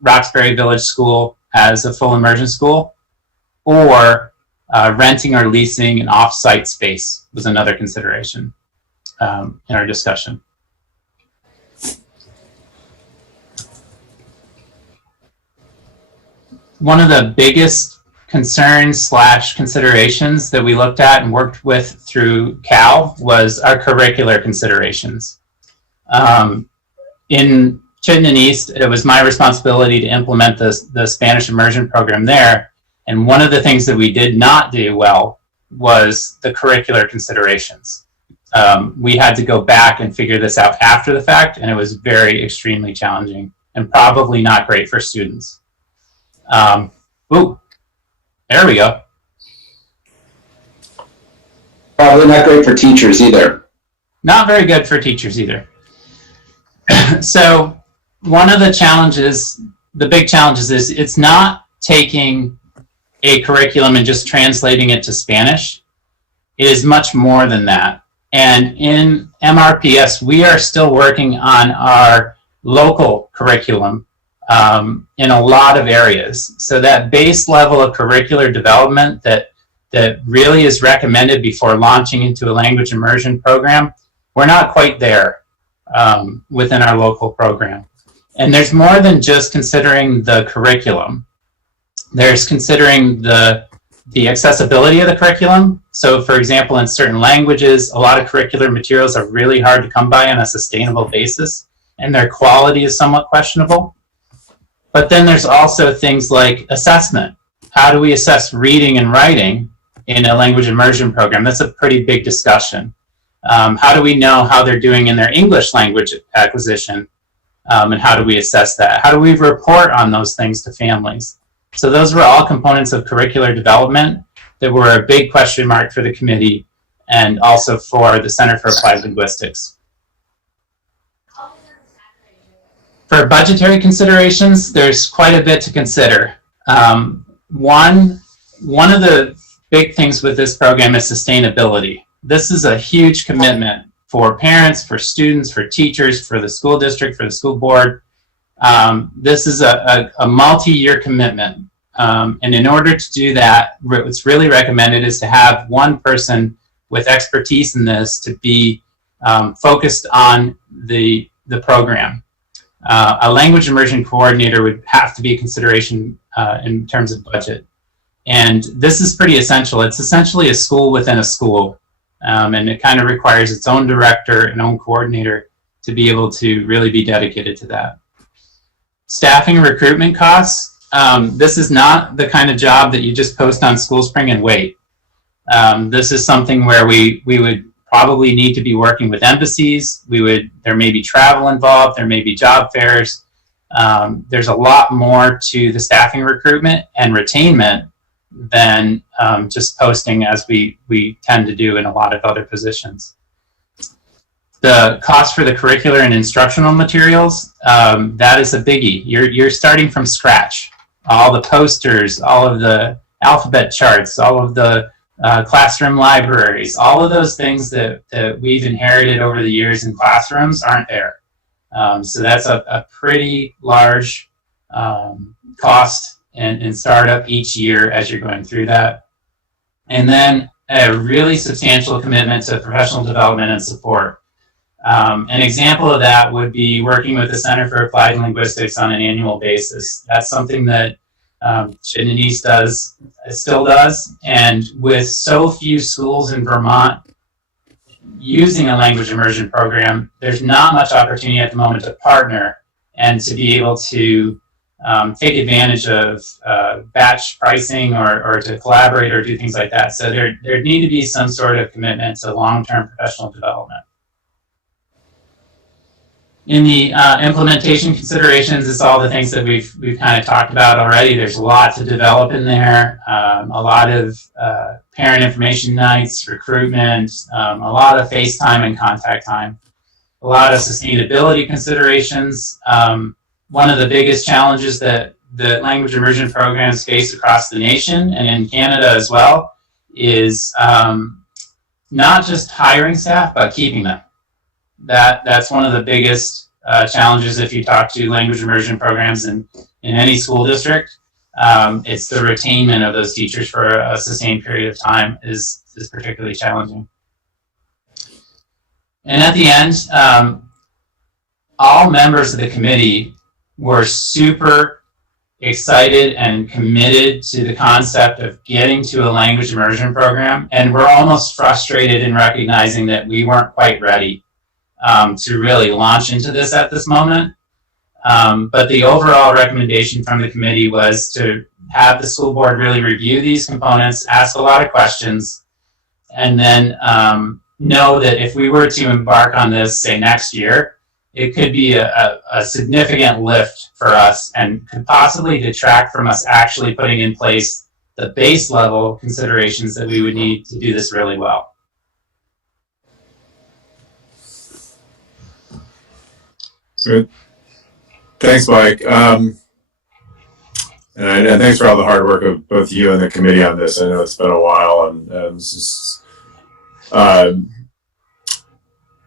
Roxbury Village School as a full immersion school, or renting or leasing an off-site space was another consideration in our discussion. One of the biggest concerns / considerations that we looked at and worked with through Cal was our curricular considerations. In Chittenden East, it was my responsibility to implement the Spanish immersion program there. And one of the things that we did not do well was the curricular considerations. We had to go back and figure this out after the fact, and it was extremely challenging and probably not great for students. Ooh, there we go. Probably not great for teachers either. Not very good for teachers either. So one of the challenges, the big challenges, is it's not taking a curriculum and just translating it to Spanish. It is much more than that. And in MRPS, we are still working on our local curriculum in a lot of areas. So that base level of curricular development that really is recommended before launching into a language immersion program, we're not quite there within our local program. And there's more than just considering the curriculum. There's considering the accessibility of the curriculum. So for example, in certain languages, a lot of curricular materials are really hard to come by on a sustainable basis, and their quality is somewhat questionable. But then there's also things like assessment. How do we assess reading and writing in a language immersion program? That's a pretty big discussion. How do we know how they're doing in their English language acquisition? And how do we assess that? How do we report on those things to families? So those were all components of curricular development that were a big question mark for the committee and also for the Center for Applied Linguistics. For budgetary considerations, there's quite a bit to consider. One of the big things with this program is sustainability. This is a huge commitment for parents, for students, for teachers, for the school district, for the school board. This is a multi-year commitment. And in order to do that, what's really recommended is to have one person with expertise in this to be focused on the program. A language immersion coordinator would have to be a consideration in terms of budget. And this is pretty essential. It's essentially a school within a school. And it kind of requires its own director and own coordinator to be able to really be dedicated to that. Staffing and recruitment costs. This is not the kind of job that you just post on SchoolSpring and wait. This is something where we would probably need to be working with embassies. There may be travel involved, there may be job fairs. There's a lot more to the staffing recruitment and retainment than just posting, as we tend to do in a lot of other positions. The cost for the curricular and instructional materials, that is a biggie. You're starting from scratch. All the posters, all of the alphabet charts, all of the classroom libraries, all of those things that we've inherited over the years in classrooms aren't there. So that's a pretty large cost and startup each year as you're going through that. And then a really substantial commitment to professional development and support. An example of that would be working with the Center for Applied Linguistics on an annual basis. That's something that Denise still does, and with so few schools in Vermont using a language immersion program, there's not much opportunity at the moment to partner and to be able to take advantage of batch pricing or to collaborate or do things like that. So there need to be some sort of commitment to long-term professional development. In the implementation considerations, it's all the things that we've kind of talked about already. There's a lot to develop in there, a lot of parent information nights, recruitment, a lot of face time and contact time, a lot of sustainability considerations. One of the biggest challenges that the language immersion programs face across the nation and in Canada as well is not just hiring staff, but keeping them. That's one of the biggest challenges if you talk to language immersion programs in any school district. It's the retainment of those teachers for a sustained period of time is particularly challenging. And at the end, all members of the committee were super excited and committed to the concept of getting to a language immersion program, and we're almost frustrated in recognizing that we weren't quite ready to really launch into this at this moment. But the overall recommendation from the committee was to have the school board really review these components, ask a lot of questions, and then know that if we were to embark on this, say, next year, it could be a significant lift for us and could possibly detract from us actually putting in place the base level considerations that we would need to do this really well. Good. Thanks, Mike. And thanks for all the hard work of both you and the committee on this. I know it's been a while, and this is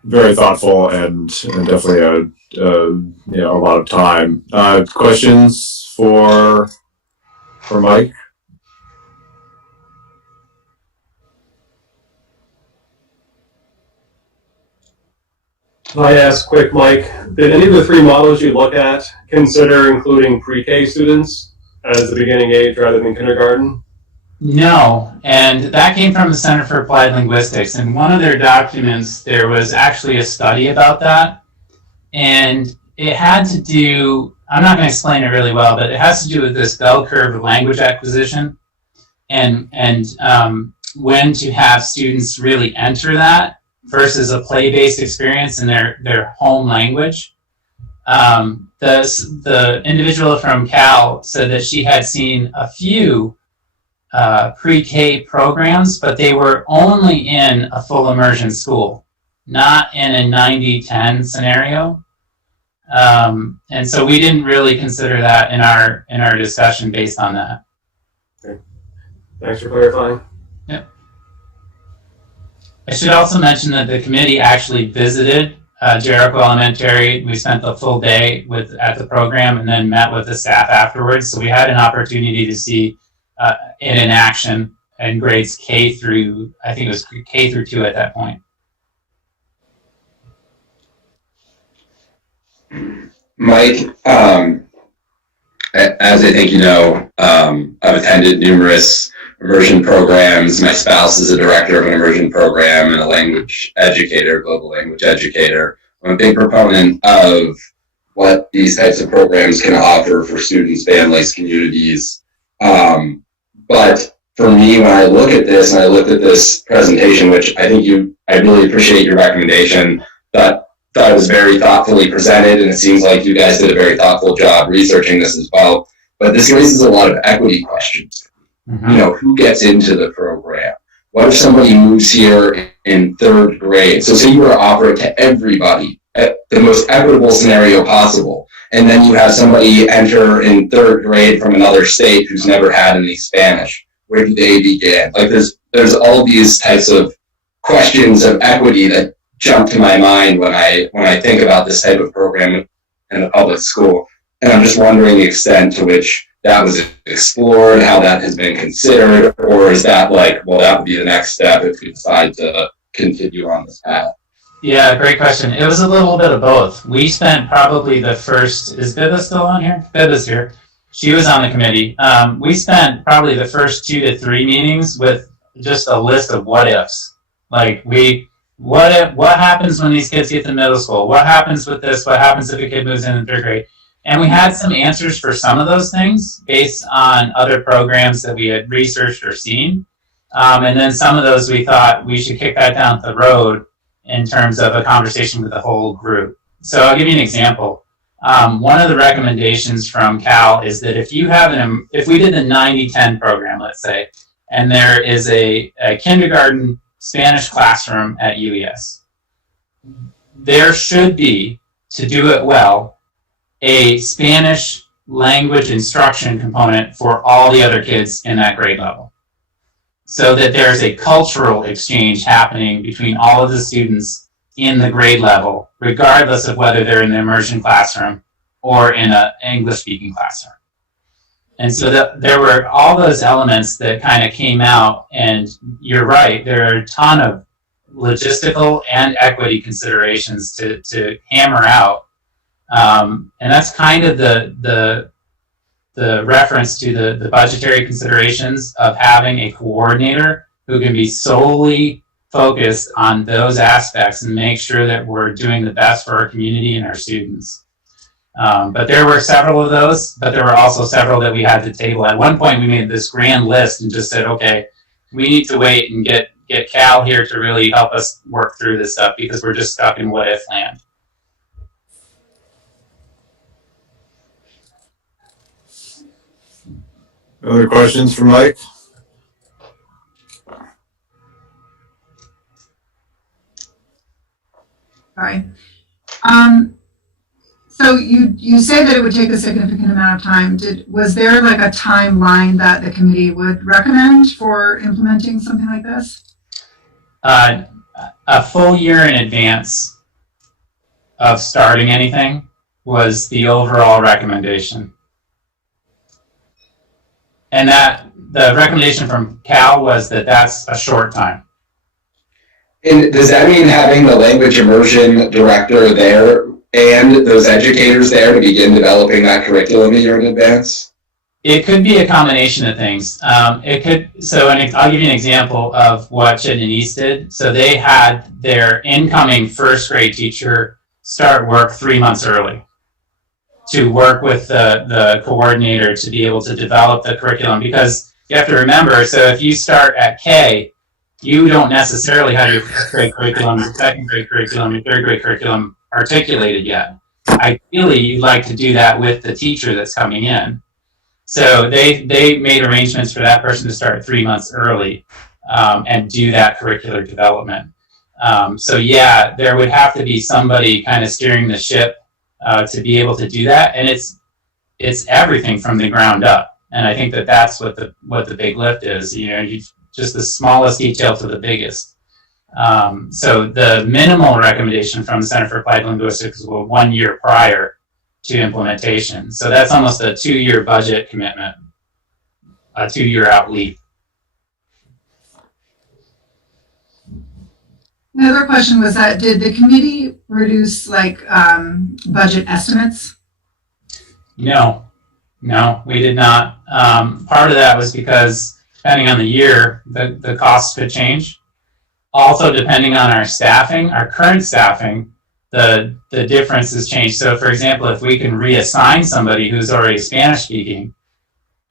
very thoughtful and definitely a lot of time. Questions for Mike? I ask quick, Mike, did any of the three models you look at consider including pre-K students as the beginning age rather than kindergarten? No, and that came from the Center for Applied Linguistics. And one of their documents, there was actually a study about that. And it had to do, I'm not going to explain it really well, but it has to do with this bell curve of language acquisition and when to have students really enter that versus a play-based experience in their home language. The individual from Cal said that she had seen a few pre-K programs, but they were only in a full immersion school, not in a 90-10 scenario. And so we didn't really consider that in our discussion based on that. Okay. Thanks for clarifying. Yep. I should also mention that the committee actually visited Jericho Elementary. We spent the full day at the program and then met with the staff afterwards. So we had an opportunity to see it in action in grades K through, I think it was K through 2 at that point. Mike, as I think you know, I've attended numerous immersion programs. My spouse is a director of an immersion program and a language educator, global language educator. I'm a big proponent of what these types of programs can offer for students, families, communities. But for me, when I look at this, and I looked at this presentation, which I really appreciate your recommendation, but thought it was very thoughtfully presented, and it seems like you guys did a very thoughtful job researching this as well. But this raises a lot of equity questions. Mm-hmm. You know, who gets into the program? What if somebody moves here in 3rd grade? So say you were to offer it to everybody at the most equitable scenario possible, and then you have somebody enter in 3rd grade from another state who's never had any Spanish. Where do they begin? Like there's all these types of questions of equity that jump to my mind when I think about this type of program in a public school. And I'm just wondering the extent to which that was explored, how that has been considered, or is that like, well, that would be the next step if we decide to continue on this path? Yeah, great question. It was a little bit of both. We spent probably the first, is Bibba still on here? Bibba's here. She was on the committee. We spent probably the first 2 to 3 meetings with just a list of what ifs. Like what happens when these kids get to middle school? What happens with this? What happens if a kid moves in 3rd grade? And we had some answers for some of those things based on other programs that we had researched or seen. And then some of those we thought we should kick that down the road in terms of a conversation with the whole group. So I'll give you an example. One of the recommendations from Cal is that if we did the 90-10 program, let's say, and there is a kindergarten Spanish classroom at UES, there should be, to do it well, a Spanish language instruction component for all the other kids in that grade level, so that there's a cultural exchange happening between all of the students in the grade level, regardless of whether they're in the immersion classroom or in an English-speaking classroom. And so there were all those elements that kind of came out, and you're right, there are a ton of logistical and equity considerations to hammer out. And that's kind of the reference to the budgetary considerations of having a coordinator who can be solely focused on those aspects and make sure that we're doing the best for our community and our students. But there were several of those, but there were also several that we had to table. At one point, we made this grand list and just said, okay, we need to wait and get Cal here to really help us work through this stuff because we're just stuck in what if land. Other questions for Mike? Sorry. So you say that it would take a significant amount of time. Was there like a timeline that the committee would recommend for implementing something like this? A full year in advance of starting anything was the overall recommendation. And that the recommendation from Cal was that that's a short time. And does that mean having the language immersion director there and those educators there to begin developing that curriculum a year in advance? It could be a combination of things. I'll give you an example of what Chittenden East did. So they had their incoming 1st grade teacher start work 3 months early to work with the coordinator to be able to develop the curriculum, because you have to remember, so if you start at K, you don't necessarily have your 1st grade curriculum, your 2nd grade curriculum, your 3rd grade curriculum articulated yet. ideally you'd like to do that with the teacher that's coming in. So they made arrangements for that person to start 3 months early and do that curricular development. So yeah, there would have to be somebody kind of steering the ship to be able to do that, and it's everything from the ground up. And I think that's what the big lift is. You just the smallest detail to the biggest. So the minimal recommendation from the Center for Applied Linguistics was 1 year prior to implementation. So that's almost a 2-year budget commitment, a 2-year out leap. Another question was that, did the committee produce like budget estimates? No, we did not. Part of that was because depending on the year, the costs could change. Also, depending on our staffing, our current staffing, the difference has changed. So for example, if we can reassign somebody who's already Spanish speaking,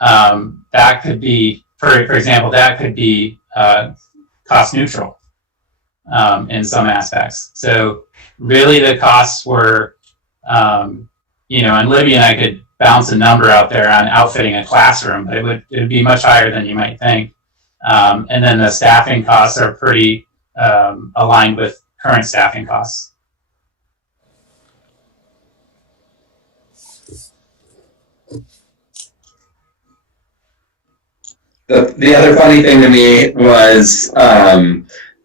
that could be, for example, that could be cost neutral in some aspects. So really the costs were, and Libby and I could bounce a number out there on outfitting a classroom, but it would be much higher than you might think. And then the staffing costs are pretty aligned with current staffing costs. The other funny thing to me was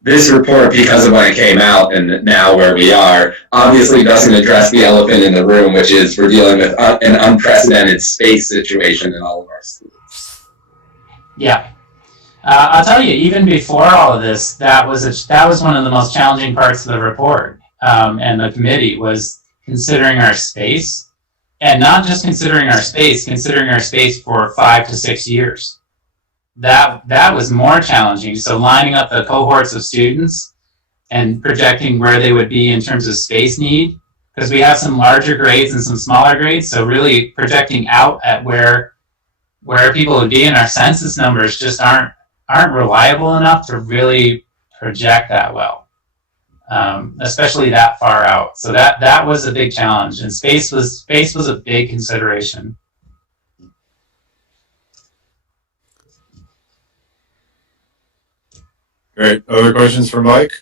this report, because of when it came out and now where we are, obviously doesn't address the elephant in the room, which is we're dealing with an unprecedented space situation in all of our schools. Yeah. I'll tell you, even before all of this, that was one of the most challenging parts of the report and the committee was considering our space, and not just considering our space for 5 to 6 years. That was more challenging. So lining up the cohorts of students and projecting where they would be in terms of space need, because we have some larger grades and some smaller grades. So really projecting out at where people would be in our census numbers just aren't reliable enough to really project that well, especially that far out. So that was a big challenge, and space was a big consideration. Great. Other questions for Mike?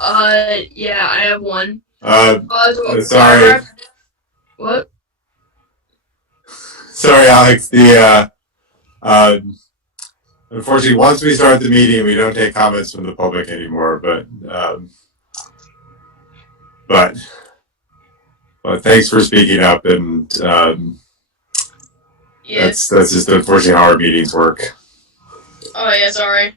Yeah, I have one. Sorry. What? Sorry, Alex. Unfortunately, once we start the meeting, we don't take comments from the public anymore. But thanks for speaking up, and that's just unfortunately how our meetings work. Oh yeah, sorry.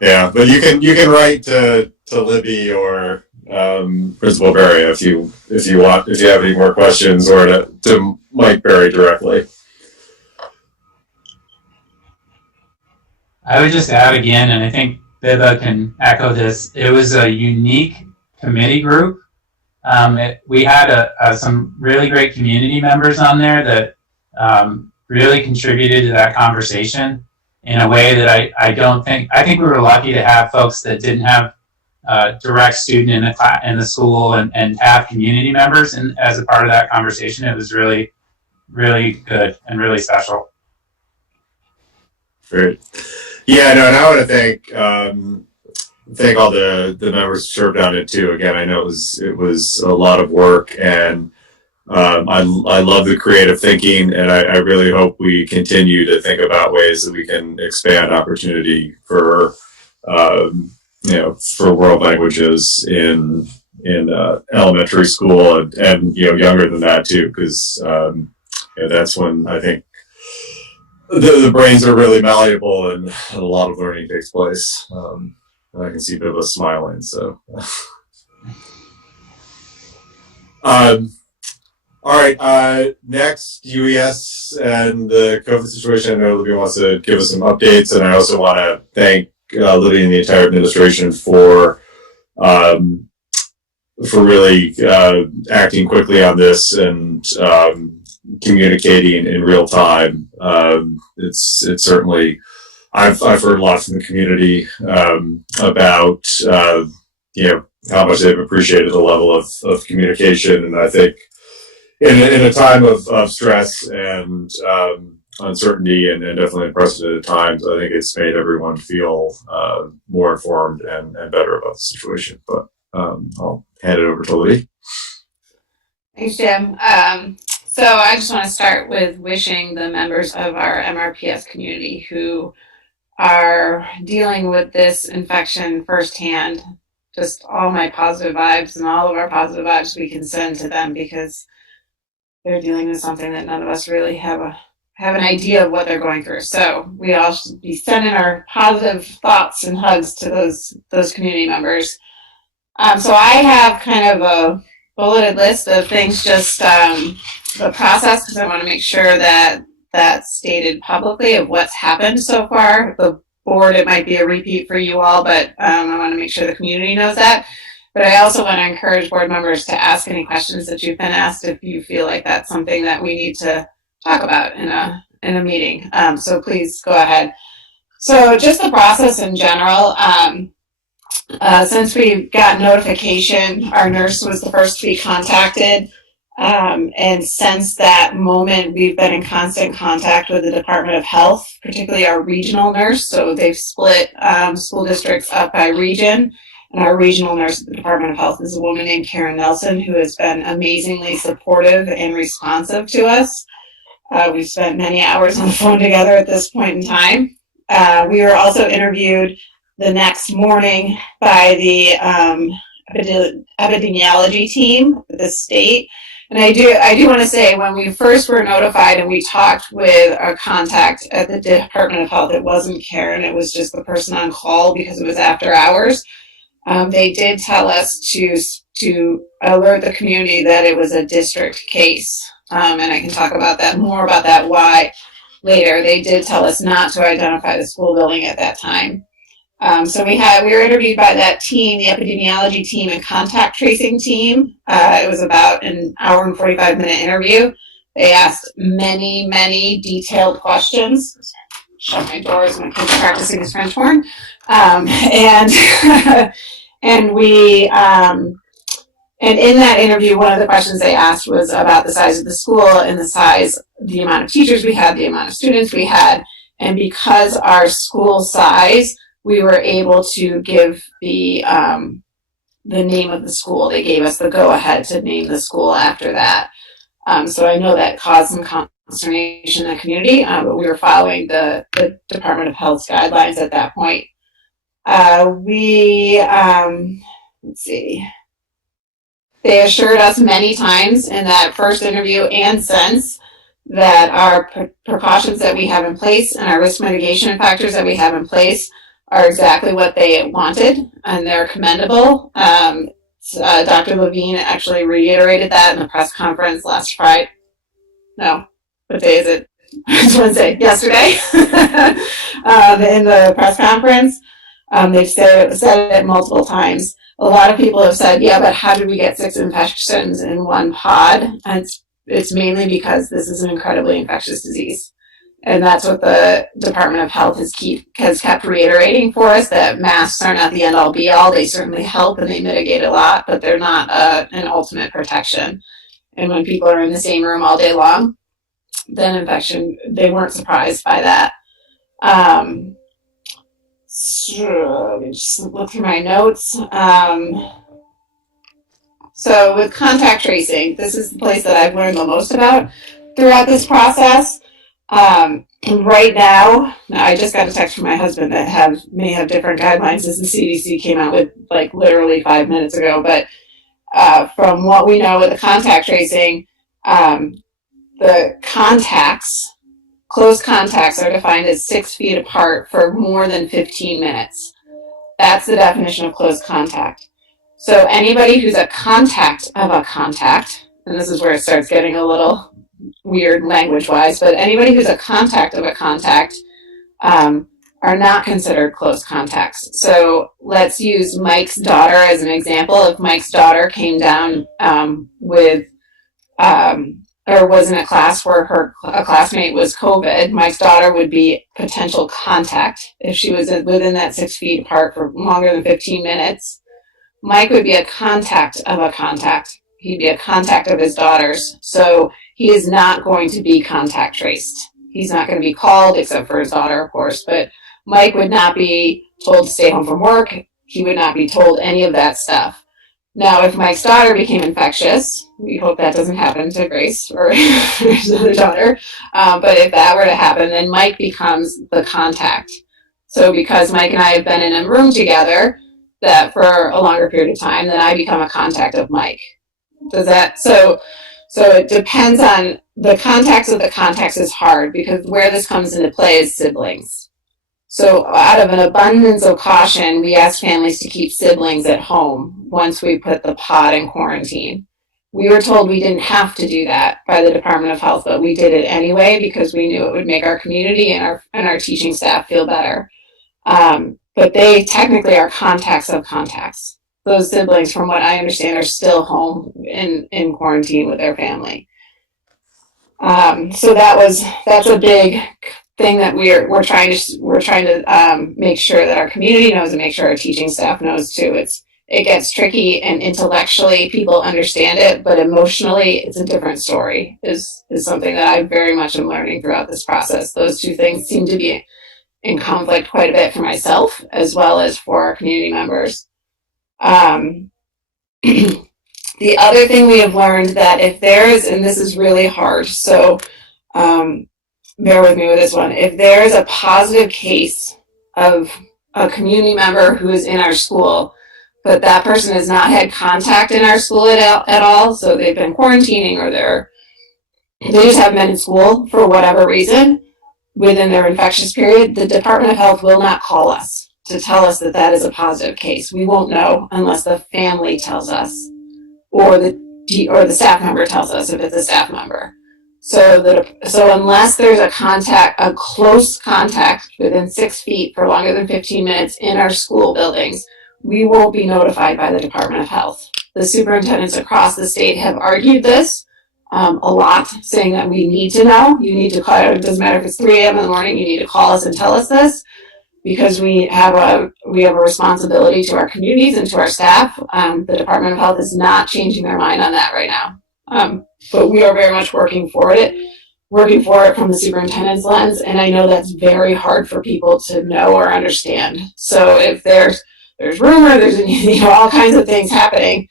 Yeah, but you can write to Libby or Principal Berry if you have any more questions, or to Mike Berry directly. I would just add again, and I think Biba can echo this, it was a unique committee group. We had some really great community members on there that really contributed to that conversation in a way that I think we were lucky to have folks that didn't have direct student in the school and have community members as a part of that conversation. It was really, really good and really special. Great. Yeah, no, and I want to thank all the members who served on it too. Again, I know it was a lot of work, and I love the creative thinking, and I really hope we continue to think about ways that we can expand opportunity for for world languages in elementary school and younger than that too, because that's when I think the brains are really malleable and a lot of learning takes place. And I can see Biba smiling. So, all right. Next, UES and the COVID situation. I know Libby wants to give us some updates, and I also want to thank Libby and the entire administration for really acting quickly on this and communicating in real time. It's certainly, I've heard a lot from the community about how much they've appreciated the level of communication. And I think in a time of stress and uncertainty and definitely unprecedented times, I think it's made everyone feel more informed and better about the situation. But I'll hand it over to Lee. Thanks, Jim. So I just want to start with wishing the members of our MRPS community who are dealing with this infection firsthand, just all my positive vibes and all of our positive vibes we can send to them, because they're dealing with something that none of us really have an idea of what they're going through. So we all should be sending our positive thoughts and hugs to those community members. So I have kind of a bulleted list of things, just the process, because I want to make sure that that's stated publicly of what's happened so far. The board, it might be a repeat for you all, but I want to make sure the community knows that. But I also want to encourage board members to ask any questions that you've been asked if you feel like that's something that we need to talk about in a meeting. So please go ahead. So just the process in general. Since we got notification, our nurse was the first to be contacted. And since that moment, we've been in constant contact with the Department of Health, particularly our regional nurse. So they've split school districts up by region. And our regional nurse at the Department of Health is a woman named Karen Nelson, who has been amazingly supportive and responsive to us. We've spent many hours on the phone together at this point in time. We were also interviewed the next morning by the epidemiology team at the state. And I do want to say, when we first were notified and we talked with our contact at the Department of Health, it wasn't Karen, it was just the person on call because it was after hours. They did tell us to alert the community that it was a district case. And I can talk about that, more about that why later. They did tell us not to identify the school building at that time. So we were interviewed by that team, the epidemiology team and contact tracing team. It was about an hour and 45-minute interview. They asked many, many detailed questions. Shut my doors, my kid's practicing his French horn. And in that interview, one of the questions they asked was about the size of the school and the amount of teachers we had, the amount of students we had. And because our school size, we were able to give the name of the school. They gave us the go-ahead to name the school after that. So I know that caused some consternation in the community, but we were following the Department of Health's guidelines at that point. Let's see. They assured us many times in that first interview and since that our precautions that we have in place and our risk mitigation factors that we have in place are exactly what they wanted, and they're commendable. Dr. Levine actually reiterated that in the press conference last Friday. No, what day is it? It's Wednesday, yesterday. In the press conference, they've said it multiple times. A lot of people have said, yeah, but how did we get 6 infections in one pod? And it's mainly because this is an incredibly infectious disease. And that's what the Department of Health has kept reiterating for us, that masks are not the end-all be-all. They certainly help and they mitigate a lot, but they're not an ultimate protection. And when people are in the same room all day long, then infection, they weren't surprised by that. So let me just look through my notes. So with contact tracing, this is the place that I've learned the most about throughout this process. Right now, I just got a text from my husband that may have different guidelines as the CDC came out with like literally 5 minutes ago. But from what we know with the contact tracing, the contacts, close contacts, are defined as 6 feet apart for more than 15 minutes. That's the definition of close contact. So anybody who's a contact of a contact, and this is where it starts getting a little weird language-wise, but anybody who's a contact of a contact are not considered close contacts. So let's use Mike's daughter as an example. If Mike's daughter came down or was in a class where a classmate was COVID, Mike's daughter would be potential contact if she was within that 6 feet apart for longer than 15 minutes. Mike would be a contact of a contact. He'd be a contact of his daughter's. So he is not going to be contact traced. He's not going to be called, except for his daughter, of course. But Mike would not be told to stay home from work. He would not be told any of that stuff. Now, if Mike's daughter became infectious, we hope that doesn't happen to Grace or his other daughter. But if that were to happen, then Mike becomes the contact. So because Mike and I have been in a room together that for a longer period of time, then I become a contact of Mike. Does that, so it depends on the contacts of the contacts is hard because where this comes into play is siblings. So out of an abundance of caution, we ask families to keep siblings at home once we put the pod in quarantine. We were told we didn't have to do that by the Department of Health, but we did it anyway because we knew it would make our community and our teaching staff feel better. But they technically are contacts of contacts. Those siblings, from what I understand, are still home in quarantine with their family. So that's a big thing that we're trying to make sure that our community knows and make sure our teaching staff knows too. It gets tricky, and intellectually people understand it, but emotionally it's a different story. Is something that I very much am learning throughout this process. Those two things seem to be in conflict quite a bit for myself as well as for our community members. The other thing we have learned that if there is, and this is really hard, so bear with me with this one. If there is a positive case of a community member who is in our school, but that person has not had contact in our school at all, so they've been quarantining or they just haven't been in school for whatever reason within their infectious period, the Department of Health will not call us to tell us that that is a positive case. We won't know unless the family tells us or the staff member tells us if it's a staff member. So unless there's a close contact within 6 feet for longer than 15 minutes in our school buildings, we won't be notified by the Department of Health. The superintendents across the state have argued this a lot, saying that we need to know. You need to call. It doesn't matter if it's 3 a.m. in the morning. You need to call us and tell us this, because we have a responsibility to our communities and to our staff. The Department of Health is not changing their mind on that right now, but we are very much working for it from the superintendent's lens. And I know that's very hard for people to know or understand. So if there's rumor, there's all kinds of things happening,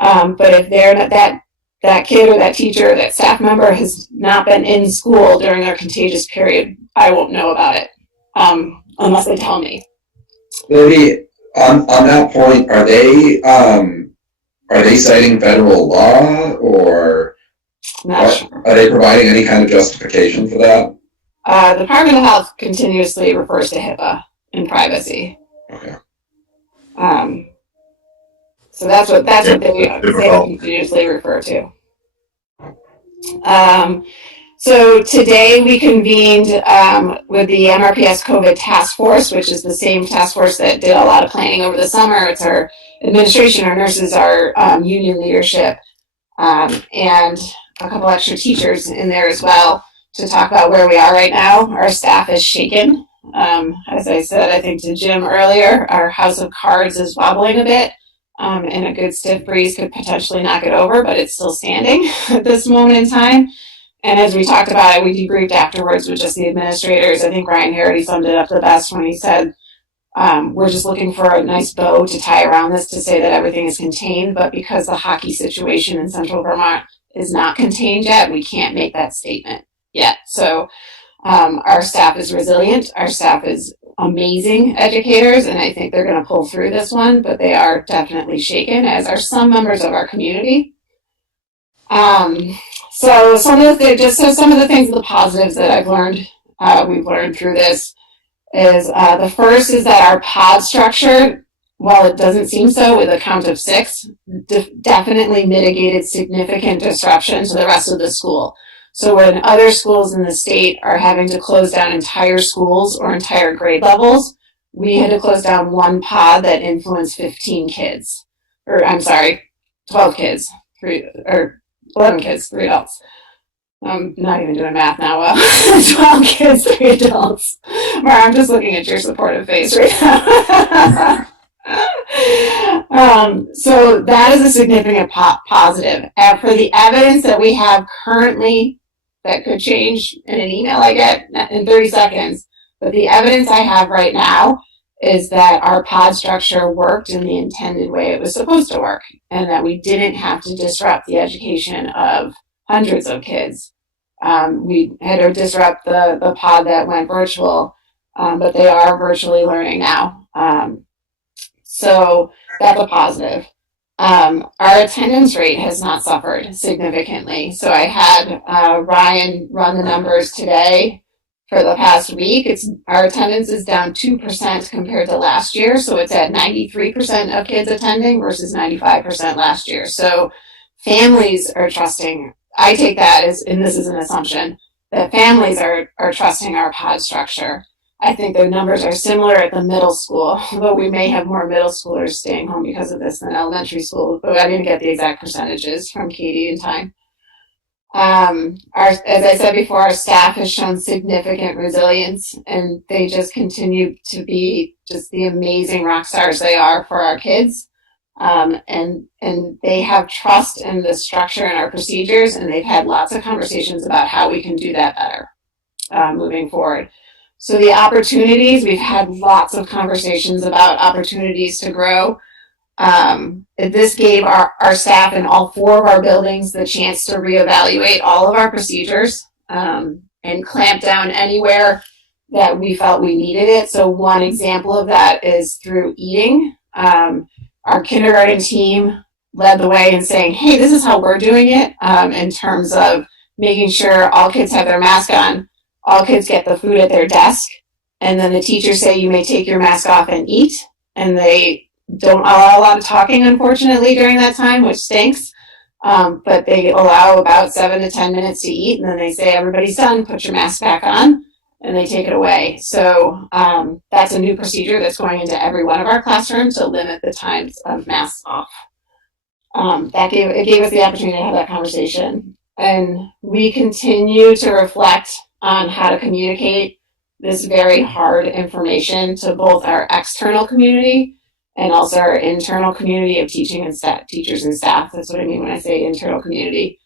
but if they're not that kid or that teacher, that staff member has not been in school during their contagious period, I won't know about it unless they tell me. Maybe on that point, are they citing federal law, or are they providing any kind of justification for that? The Department of Health continuously refers to HIPAA and privacy. Okay. So that's what they continuously refer to. So today we convened with the MRPS COVID Task Force, which is the same task force that did a lot of planning over the summer. It's our administration, our nurses, our union leadership, and a couple extra teachers in there as well to talk about where we are right now. Our staff is shaken. As I said, I think to Jim earlier, our house of cards is wobbling a bit, and a good stiff breeze could potentially knock it over, but it's still standing at this moment in time. And as we talked about it, we debriefed afterwards with just the administrators. I think Ryan Harity summed it up the best when he said, we're just looking for a nice bow to tie around this to say that everything is contained, but because the hockey situation in central Vermont is not contained yet, we can't make that statement yet. So our staff is resilient. Our staff is amazing educators, and I think they're going to pull through this one, but they are definitely shaken, as are some members of our community. So some of the things, the positives that I've learned, we've learned through this is the first is that our pod structure, while it doesn't seem so with a count of 6, definitely mitigated significant disruption to the rest of the school. So when other schools in the state are having to close down entire schools or entire grade levels, we had to close down one pod that influenced 15 kids. Or I'm sorry, 12 kids, 11 kids, 3 adults. I'm not even doing math now. Well, 12 kids, 3 adults. Mara, I'm just looking at your supportive face right now. So that is a significant positive. And for the evidence that we have currently, that could change in an email I get in 30 seconds, but the evidence I have right now is that our pod structure worked in the intended way it was supposed to work, and that we didn't have to disrupt the education of hundreds of kids. We had to disrupt the pod that went virtual, but they are virtually learning now. So that's a positive. Our attendance rate has not suffered significantly. So I had Ryan run the numbers today for the past week. Our attendance is down 2% compared to last year. So it's at 93% of kids attending versus 95% last year. So families are trusting. I take that as, and this is an assumption, that families are trusting our pod structure. I think the numbers are similar at the middle school, though we may have more middle schoolers staying home because of this than elementary school, but I didn't get the exact percentages from Katie in time. As I said before, our staff has shown significant resilience, and they just continue to be just the amazing rock stars they are for our kids. And they have trust in the structure and our procedures, and they've had lots of conversations about how we can do that better moving forward. So the opportunities, we've had lots of conversations about opportunities to grow. This gave our staff in all 4 of our buildings the chance to reevaluate all of our procedures and clamp down anywhere that we felt we needed it. So one example of that is through eating. Our kindergarten team led the way in saying, hey, this is how we're doing it in terms of making sure all kids have their mask on. All kids get the food at their desk, and then the teachers say you may take your mask off and eat, and they don't allow a lot of talking, unfortunately, during that time, which stinks, but they allow about 7 to 10 minutes to eat, and then they say, everybody's done, put your mask back on, and they take it away. So that's a new procedure that's going into every one of our classrooms to limit the times of masks off. It gave us the opportunity to have that conversation, and we continue to reflect on how to communicate this very hard information to both our external community and also our internal community of teaching and staff, teachers and staff. That's what I mean when I say internal community.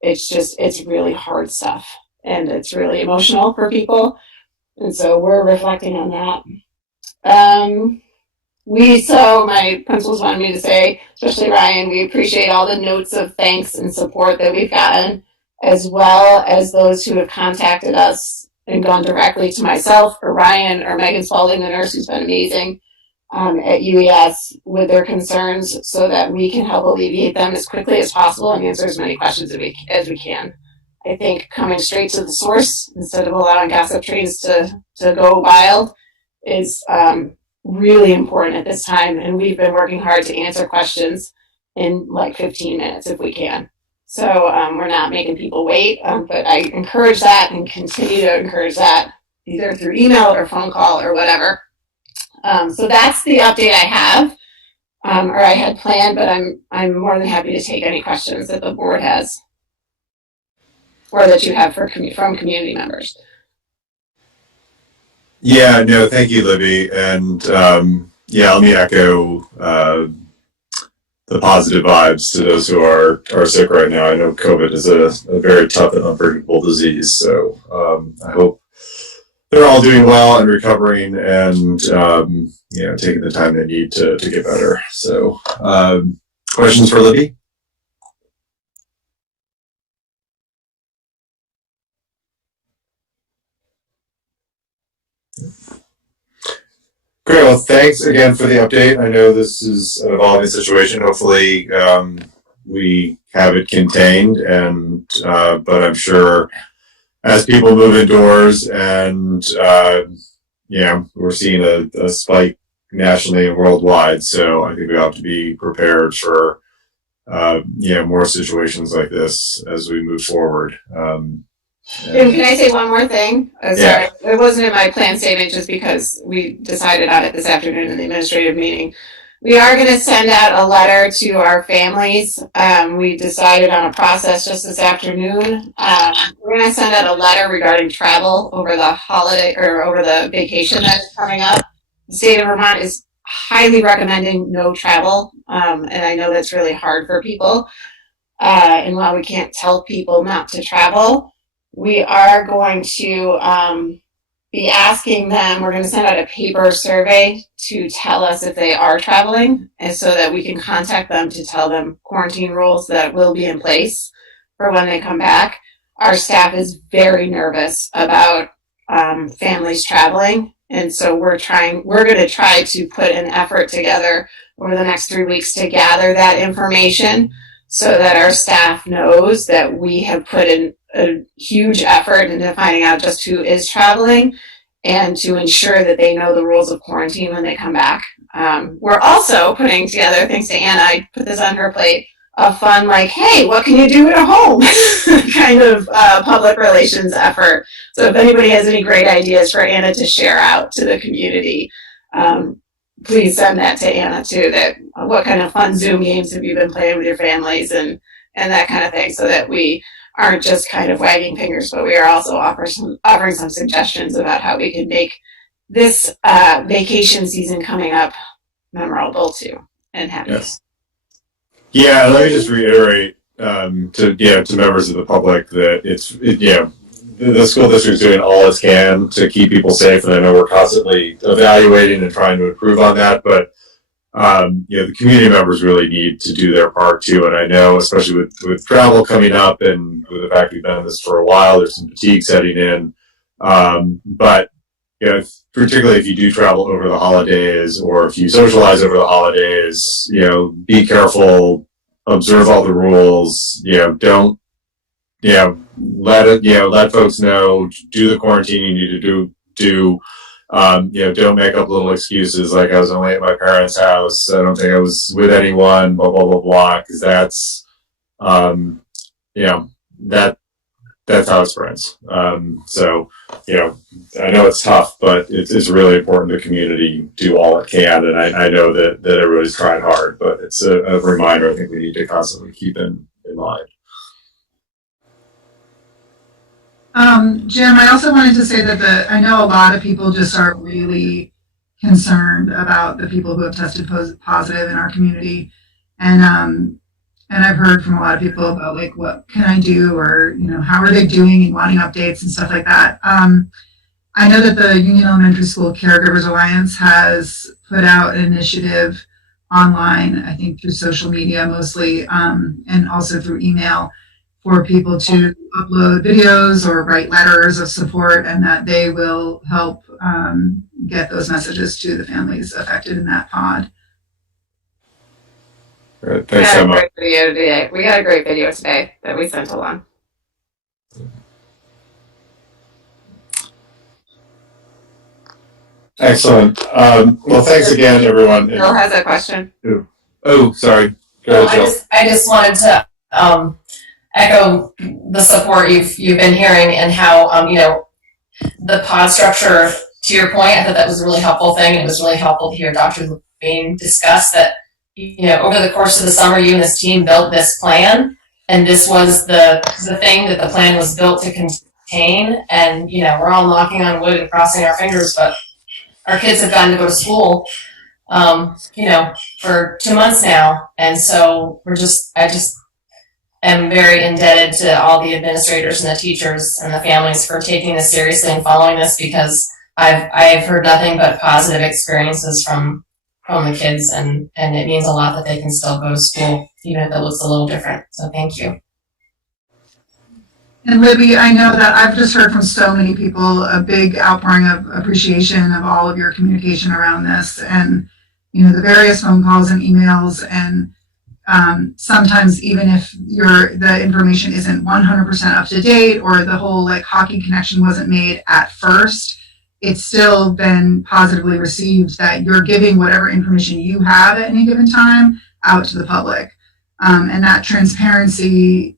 It's really hard stuff, and it's really emotional for people. And so we're reflecting on that. My principals wanted me to say, especially Ryan, we appreciate all the notes of thanks and support that we've gotten, as well as those who have contacted us and gone directly to myself or Ryan or Megan Spalding, the nurse who's been amazing at UES with their concerns, so that we can help alleviate them as quickly as possible and answer as many questions as we can. I think coming straight to the source instead of allowing gossip trains to go wild is really important at this time, and we've been working hard to answer questions in like 15 minutes if we can. So we're not making people wait, but I encourage that and continue to encourage that either through email or phone call or whatever. So that's the update I have, or I had planned, but I'm more than happy to take any questions that the board has or that you have from community members. Yeah, no, thank you, Libby. And let me echo the positive vibes to those who are sick right now. I know COVID is a very tough and unpredictable disease, so I hope they're all doing well and recovering and taking the time they need to get better. So questions for Libby? Great. Well, thanks again for the update. I know this is an evolving situation. Hopefully, we have it contained, but I'm sure as people move indoors and we're seeing a spike nationally and worldwide. So I think we have to be prepared for more situations like this as we move forward. And can I say one more thing? Sorry, it wasn't in my plan statement just because we decided on it this afternoon in the administrative meeting. We are going to send out a letter to our families. We decided on a process just this afternoon. We're going to send out a letter regarding travel over the holiday or over the vacation that is coming up. The state of Vermont is highly recommending no travel. And I know that's really hard for people. And while we can't tell people not to travel, we are going to be asking them, we're going to send out a paper survey to tell us if they are traveling, and so that we can contact them to tell them quarantine rules that will be in place for when they come back. Our staff is very nervous about families traveling, and so we're going to try to put an effort together over the next 3 weeks to gather that information so that our staff knows that we have put in a huge effort into finding out just who is traveling and to ensure that they know the rules of quarantine when they come back. We're also putting together, thanks to Anna, I put this on her plate, a fun, like, hey, what can you do at home kind of public relations effort. So if anybody has any great ideas for Anna to share out to the community, please send that to Anna too, that what kind of fun Zoom games have you been playing with your families and that kind of thing, so that we aren't just kind of wagging fingers, but we are also offering some suggestions about how we can make this vacation season coming up memorable too and happy. Yes. Yeah, let me just reiterate to members of the public that the school district is doing all it can to keep people safe, and I know we're constantly evaluating and trying to improve on that, but the community members really need to do their part too. And I know, especially with travel coming up and with the fact we've done this for a while, there's some fatigue setting in. But particularly if you do travel over the holidays or if you socialize over the holidays, be careful, observe all the rules, don't, let folks know, do the quarantine you need to do. Don't make up little excuses like I was only at my parents' house, I don't think I was with anyone, blah, blah, blah, blah, because that's, that's how it spreads. So, I know it's tough, but it's really important the community do all it can, and I know that everybody's trying hard, but it's a reminder I think we need to constantly keep in mind. Jim, I also wanted to say that I know a lot of people just are really concerned about the people who have tested positive in our community. And I've heard from a lot of people about like, what can I do? Or, how are they doing and wanting updates and stuff like that. I know that the Union Elementary School Caregivers Alliance has put out an initiative online, I think through social media mostly, and also through email, for people to upload videos or write letters of support, and that they will help get those messages to the families affected in that pod. Great. Thanks so much. We got a great video today that we sent along. Excellent. Well, thanks again, everyone. Bill has a question. Oh, sorry. Go ahead, Jill. I just wanted to echo the support you've been hearing, and how the pod structure, to your point, I thought that was a really helpful thing. It was really helpful to hear Dr. Levine discuss that over the course of the summer, you and this team built this plan, and this was the thing that the plan was built to contain. And we're all knocking on wood and crossing our fingers, but our kids have gotten to go to school for 2 months now, and so I just am very indebted to all the administrators and the teachers and the families for taking this seriously and following this, because I've heard nothing but positive experiences from the kids, and it means a lot that they can still go to school, even if it looks a little different. So thank you. And Libby, I know that I've just heard from so many people a big outpouring of appreciation of all of your communication around this, and the various phone calls and emails, and sometimes even if the information isn't 100% up to date, or the whole hockey connection wasn't made at first, it's still been positively received that you're giving whatever information you have at any given time out to the public. And that transparency,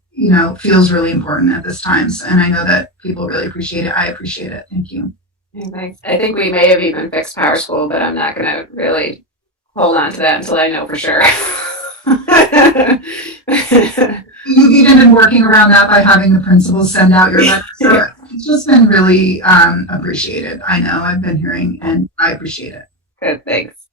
feels really important at this time. And I know that people really appreciate it. I appreciate it. Thank you. I think we may have even fixed Power School, but I'm not going to really hold on to that until I know for sure. You've even been working around that by having the principals send out your letters. So it's just been really appreciated. I know I've been hearing, and I appreciate it. Good, thanks.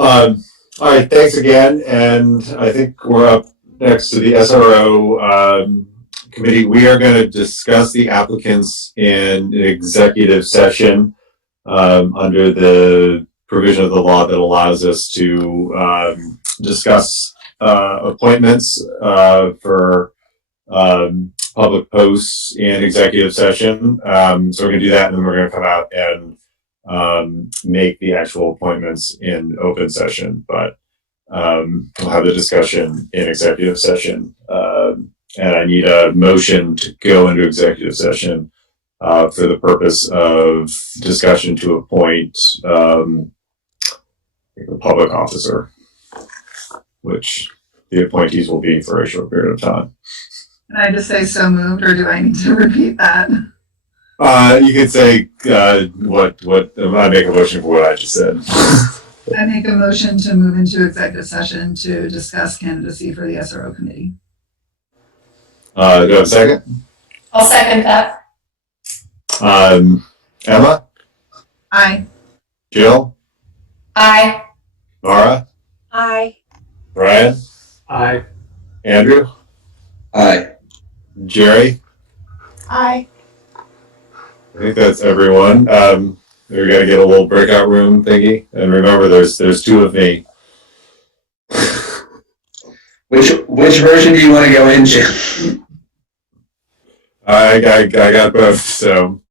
All right, thanks again. And I think we're up next to the SRO committee. We are going to discuss the applicants in an executive session under the provision of the law that allows us to discuss appointments for public posts in executive session. So we're going to do that, and then we're going to come out and make the actual appointments in open session. But we'll have the discussion in executive session. And I need a motion to go into executive session for the purpose of discussion to appoint a public officer, which the appointees will be for a short period of time. Can I just say so moved, or do I need to repeat that? You could say what I make a motion for what I just said. I make a motion to move into executive session to discuss candidacy for the SRO committee. Do I have a second? I'll second that. Emma? Aye. Jill? Aye. Nora? Aye. Brian? Aye. Andrew? Aye. Jerry? Aye. I think that's everyone. We gotta get a little breakout room thingy. And remember, there's two of me. Which version do you want to go into? I got both, so.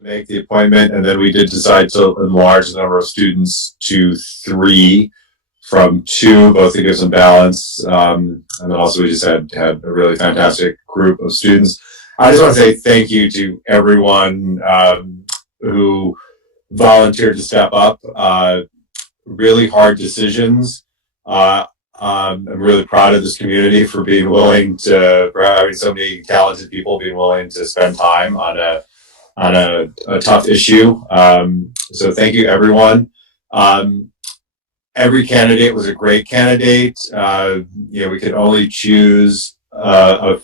make the appointment, and then we did decide to enlarge the number of students to 3 from 2, both to give some balance. And then also we just had a really fantastic group of students. I just want to say thank you to everyone who volunteered to step up. Really hard decisions. I'm really proud of this community for being willing to, for having so many talented people being willing to spend time on a tough issue. So thank you, everyone. Every candidate was a great candidate. We could only choose a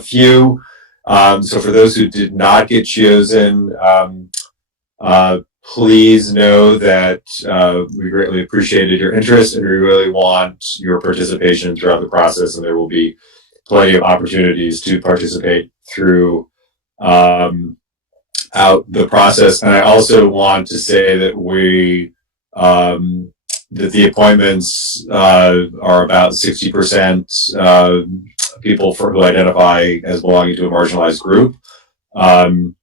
few. So for those who did not get chosen, please know that we greatly appreciated your interest, and we really want your participation throughout the process, and there will be plenty of opportunities to participate through out the process. And I also want to say that that the appointments are about 60% people who identify as belonging to a marginalized group. And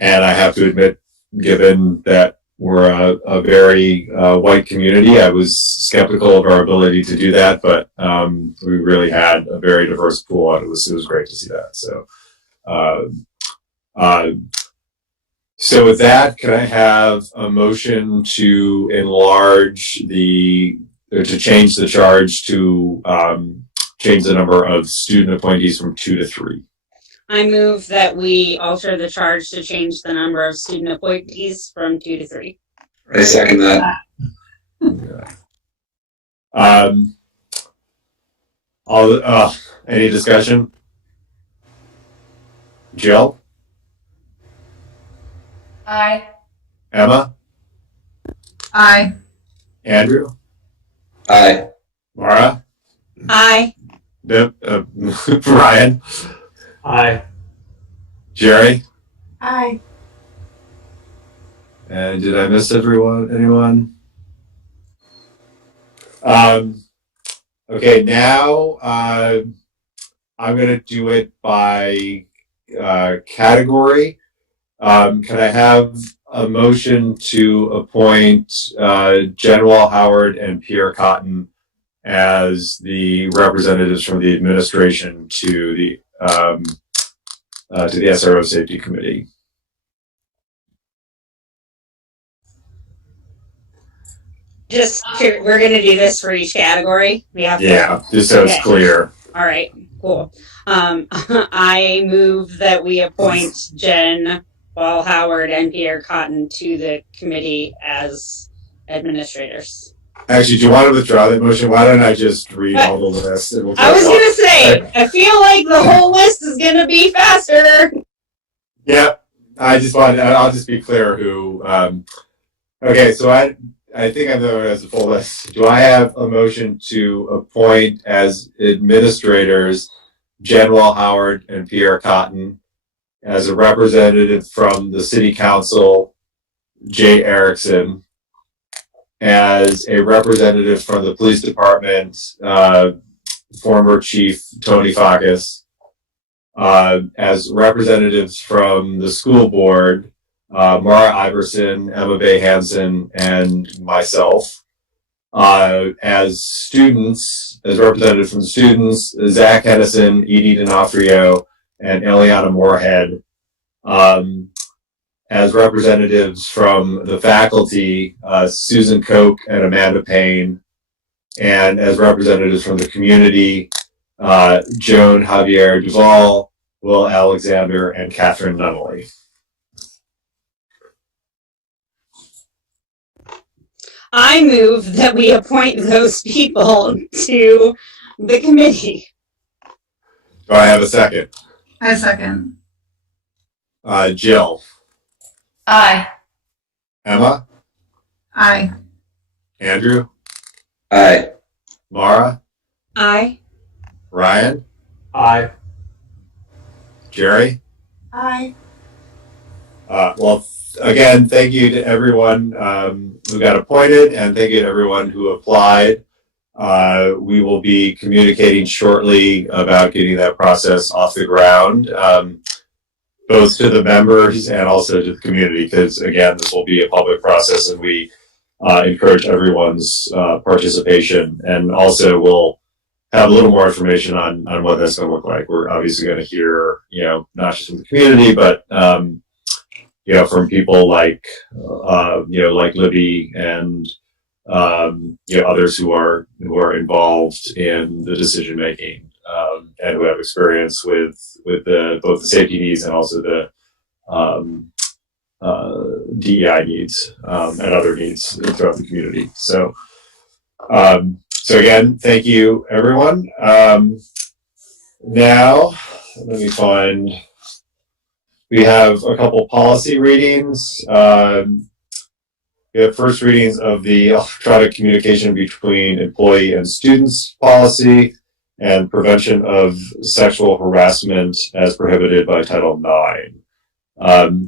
I have to admit, given that we're a very white community, I was skeptical of our ability to do that, but we really had a very diverse pool, and it was great to see that. So with that, can I have a motion to enlarge to change the charge to change the number of student appointees from 2 to 3? I move that we alter the charge to change the number of student appointees from 2 to 3. I second that. Any discussion? Jill? Aye. Emma? Aye. Andrew? Aye. Mara? Aye. Ryan? Aye. Jerry? Aye. And did I miss anyone? Okay, now I'm going to do it by category. Can I have a motion to appoint Jen Wall Howard and Pierre Cotton as the representatives from the administration to the SRO Safety Committee? We're going to do this for each category. We have just so it's clear. All right, cool. I move that we appoint Jen Wall Howard and Pierre Cotton to the committee as administrators. Actually, do you want to withdraw that motion? Why don't I just read all the list? And I was going to say, I feel like the whole list is going to be faster. Yeah, I'll just be clear who. Okay, so I think I'm the one who has the full list. Do I have a motion to appoint as administrators Jen Wall Howard and Pierre Cotton, as a representative from the City Council, Jay Erickson, as a representative from the Police Department, former Chief Tony Fakis, as representatives from the school board, Mara Iverson, Emma Bay Hansen, and myself. As students, as representatives from the students, Zach Hennison, Edie D'Onofrio, and Eliana Moorhead. As representatives from the faculty, Susan Koch and Amanda Payne. And as representatives from the community, Joan Javier Duval, Will Alexander, and Catherine Nunnally. I move that we appoint those people to the committee. Do I have a second? I second. Jill? Aye. Emma? Aye. Andrew? Aye. Mara? Aye. Ryan? Aye. Jerry? Aye. Well, again, thank you to everyone who got appointed, and thank you to everyone who applied. We will be communicating shortly about getting that process off the ground. both to the members and also to the community, because again, this will be a public process, and we encourage everyone's participation. And also, we'll have a little more information on what that's going to look like. We're obviously going to hear, not just from the community, but from people like like Libby and others who are involved in the decision making, and who have experience with both the safety needs and also the DEI needs, and other needs throughout the community. So again, thank you, everyone. Now, let me find. We have a couple policy readings. We have first readings of the electronic communication between employee and students policy and prevention of sexual harassment as prohibited by Title IX.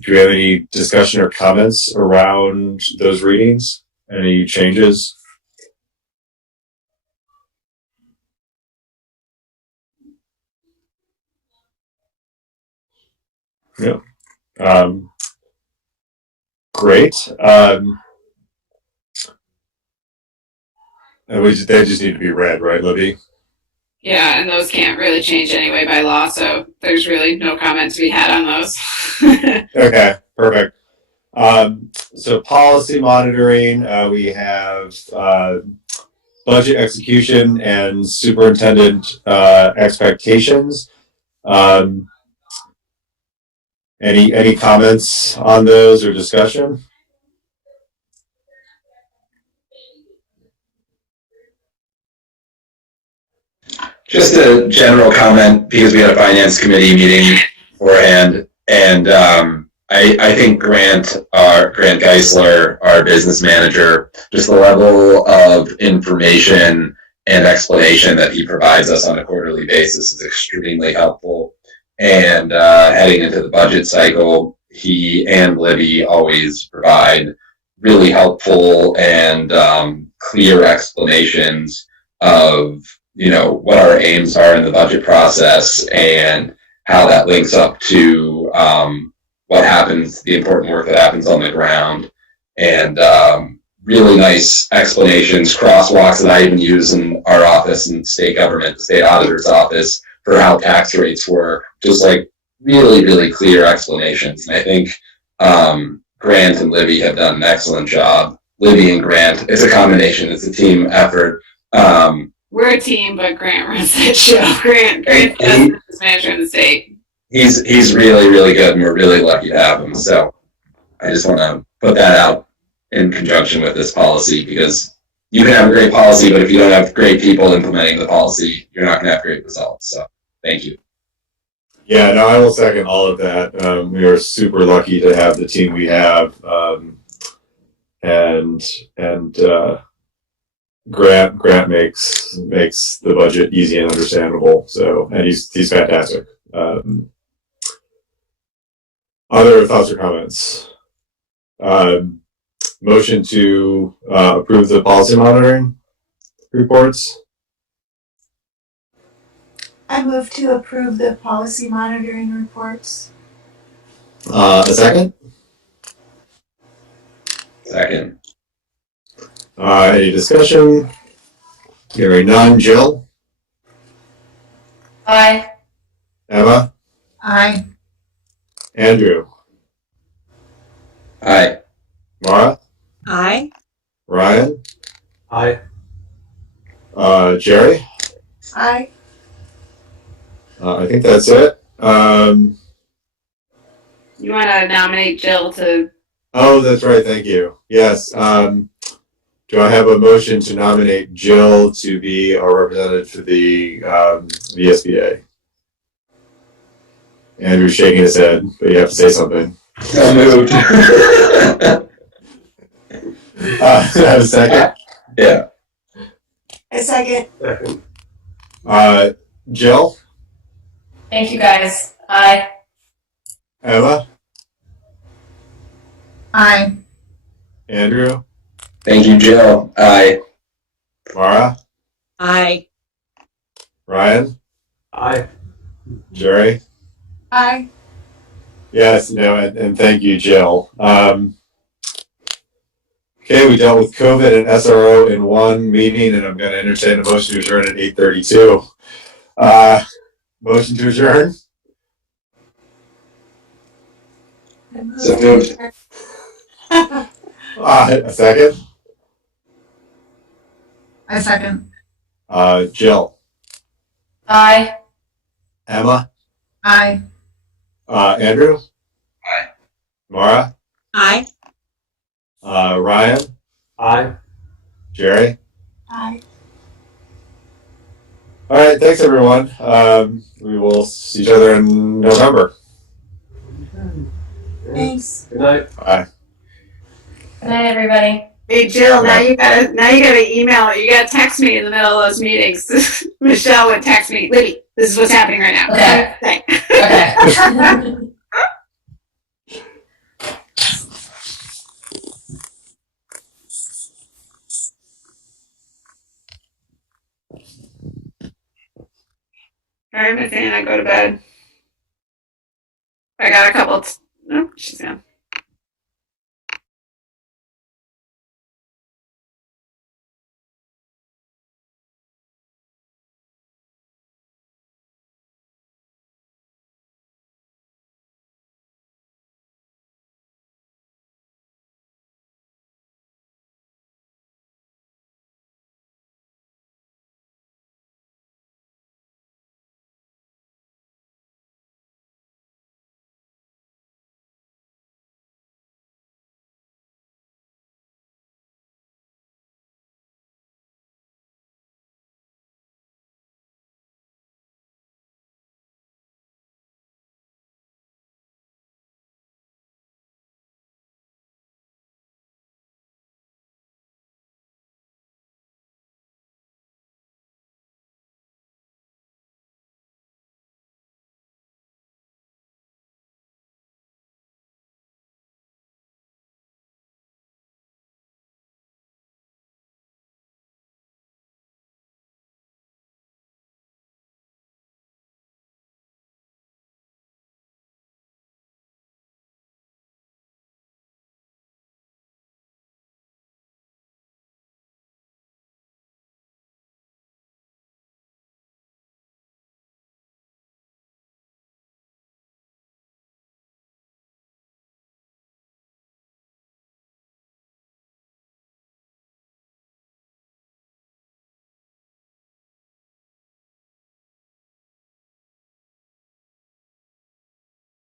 Do we have any discussion or comments around those readings? Any changes? Yeah. Great. And they just need to be read, right, Libby? Yeah, and those can't really change anyway by law, so there's really no comment to be had on those. Okay, perfect. So policy monitoring, we have budget execution and superintendent expectations. Any comments on those or discussion? Just a general comment, because we had a finance committee meeting beforehand, and I think Grant Geisler, our business manager, just the level of information and explanation that he provides us on a quarterly basis is extremely helpful. And heading into the budget cycle, he and Libby always provide really helpful and clear explanations of what our aims are in the budget process and how that links up to what happens, the important work that happens on the ground, and really nice explanations, crosswalks that I even use in our office in state government, the state auditor's office, for how tax rates work. Just like really, really clear explanations. And I think Grant and Libby have done an excellent job. Libby and Grant, it's a combination, it's a team effort. We're a team, but Grant runs that show. Grant's the business manager in the state. He's really, really good, and we're really lucky to have him. So I just want to put that out in conjunction with this policy, because you can have a great policy, but if you don't have great people implementing the policy, you're not going to have great results. So thank you. Yeah, no, I will second all of that. We are super lucky to have the team we have, and Grant makes the budget easy and understandable. So, and he's fantastic. Other thoughts or comments? Motion to approve the policy monitoring reports. I move to approve the policy monitoring reports. A second? Second. Any discussion? Hearing none. Jill? Aye. Emma? Aye. Andrew? Aye. Mara? Aye. Ryan? Aye. Jerry? Aye. I think that's it. You want to nominate Jill to? Oh, that's right. Thank you. Yes. Do I have a motion to nominate Jill to be our representative for the VSBA? Andrew's shaking his head, but you have to say something. So moved. Have a second? Yeah. A second. Jill? Thank you, guys. Aye. Emma? Aye. Andrew? Thank you, Jill. Aye. Mara? Aye. Ryan? Aye. Jerry? Aye. Yes, and thank you, Jill. Okay, we dealt with COVID and SRO in one meeting, and I'm going to entertain a motion to adjourn at 8:32. Motion to adjourn? So moved. A second? I second. Jill? Aye. Emma? Aye. Andrew? Aye. Mara? Aye. Ryan? Aye. Jerry? Aye. All right, thanks everyone. We will see each other in November. Thanks. Good night. Bye. Good night, everybody. Hey Jill, now you gotta email, you gotta text me in the middle of those meetings. Michelle would text me, Libby, this is what's happening right now. Okay. Okay. All right, Miss Anna, go to bed. I got a couple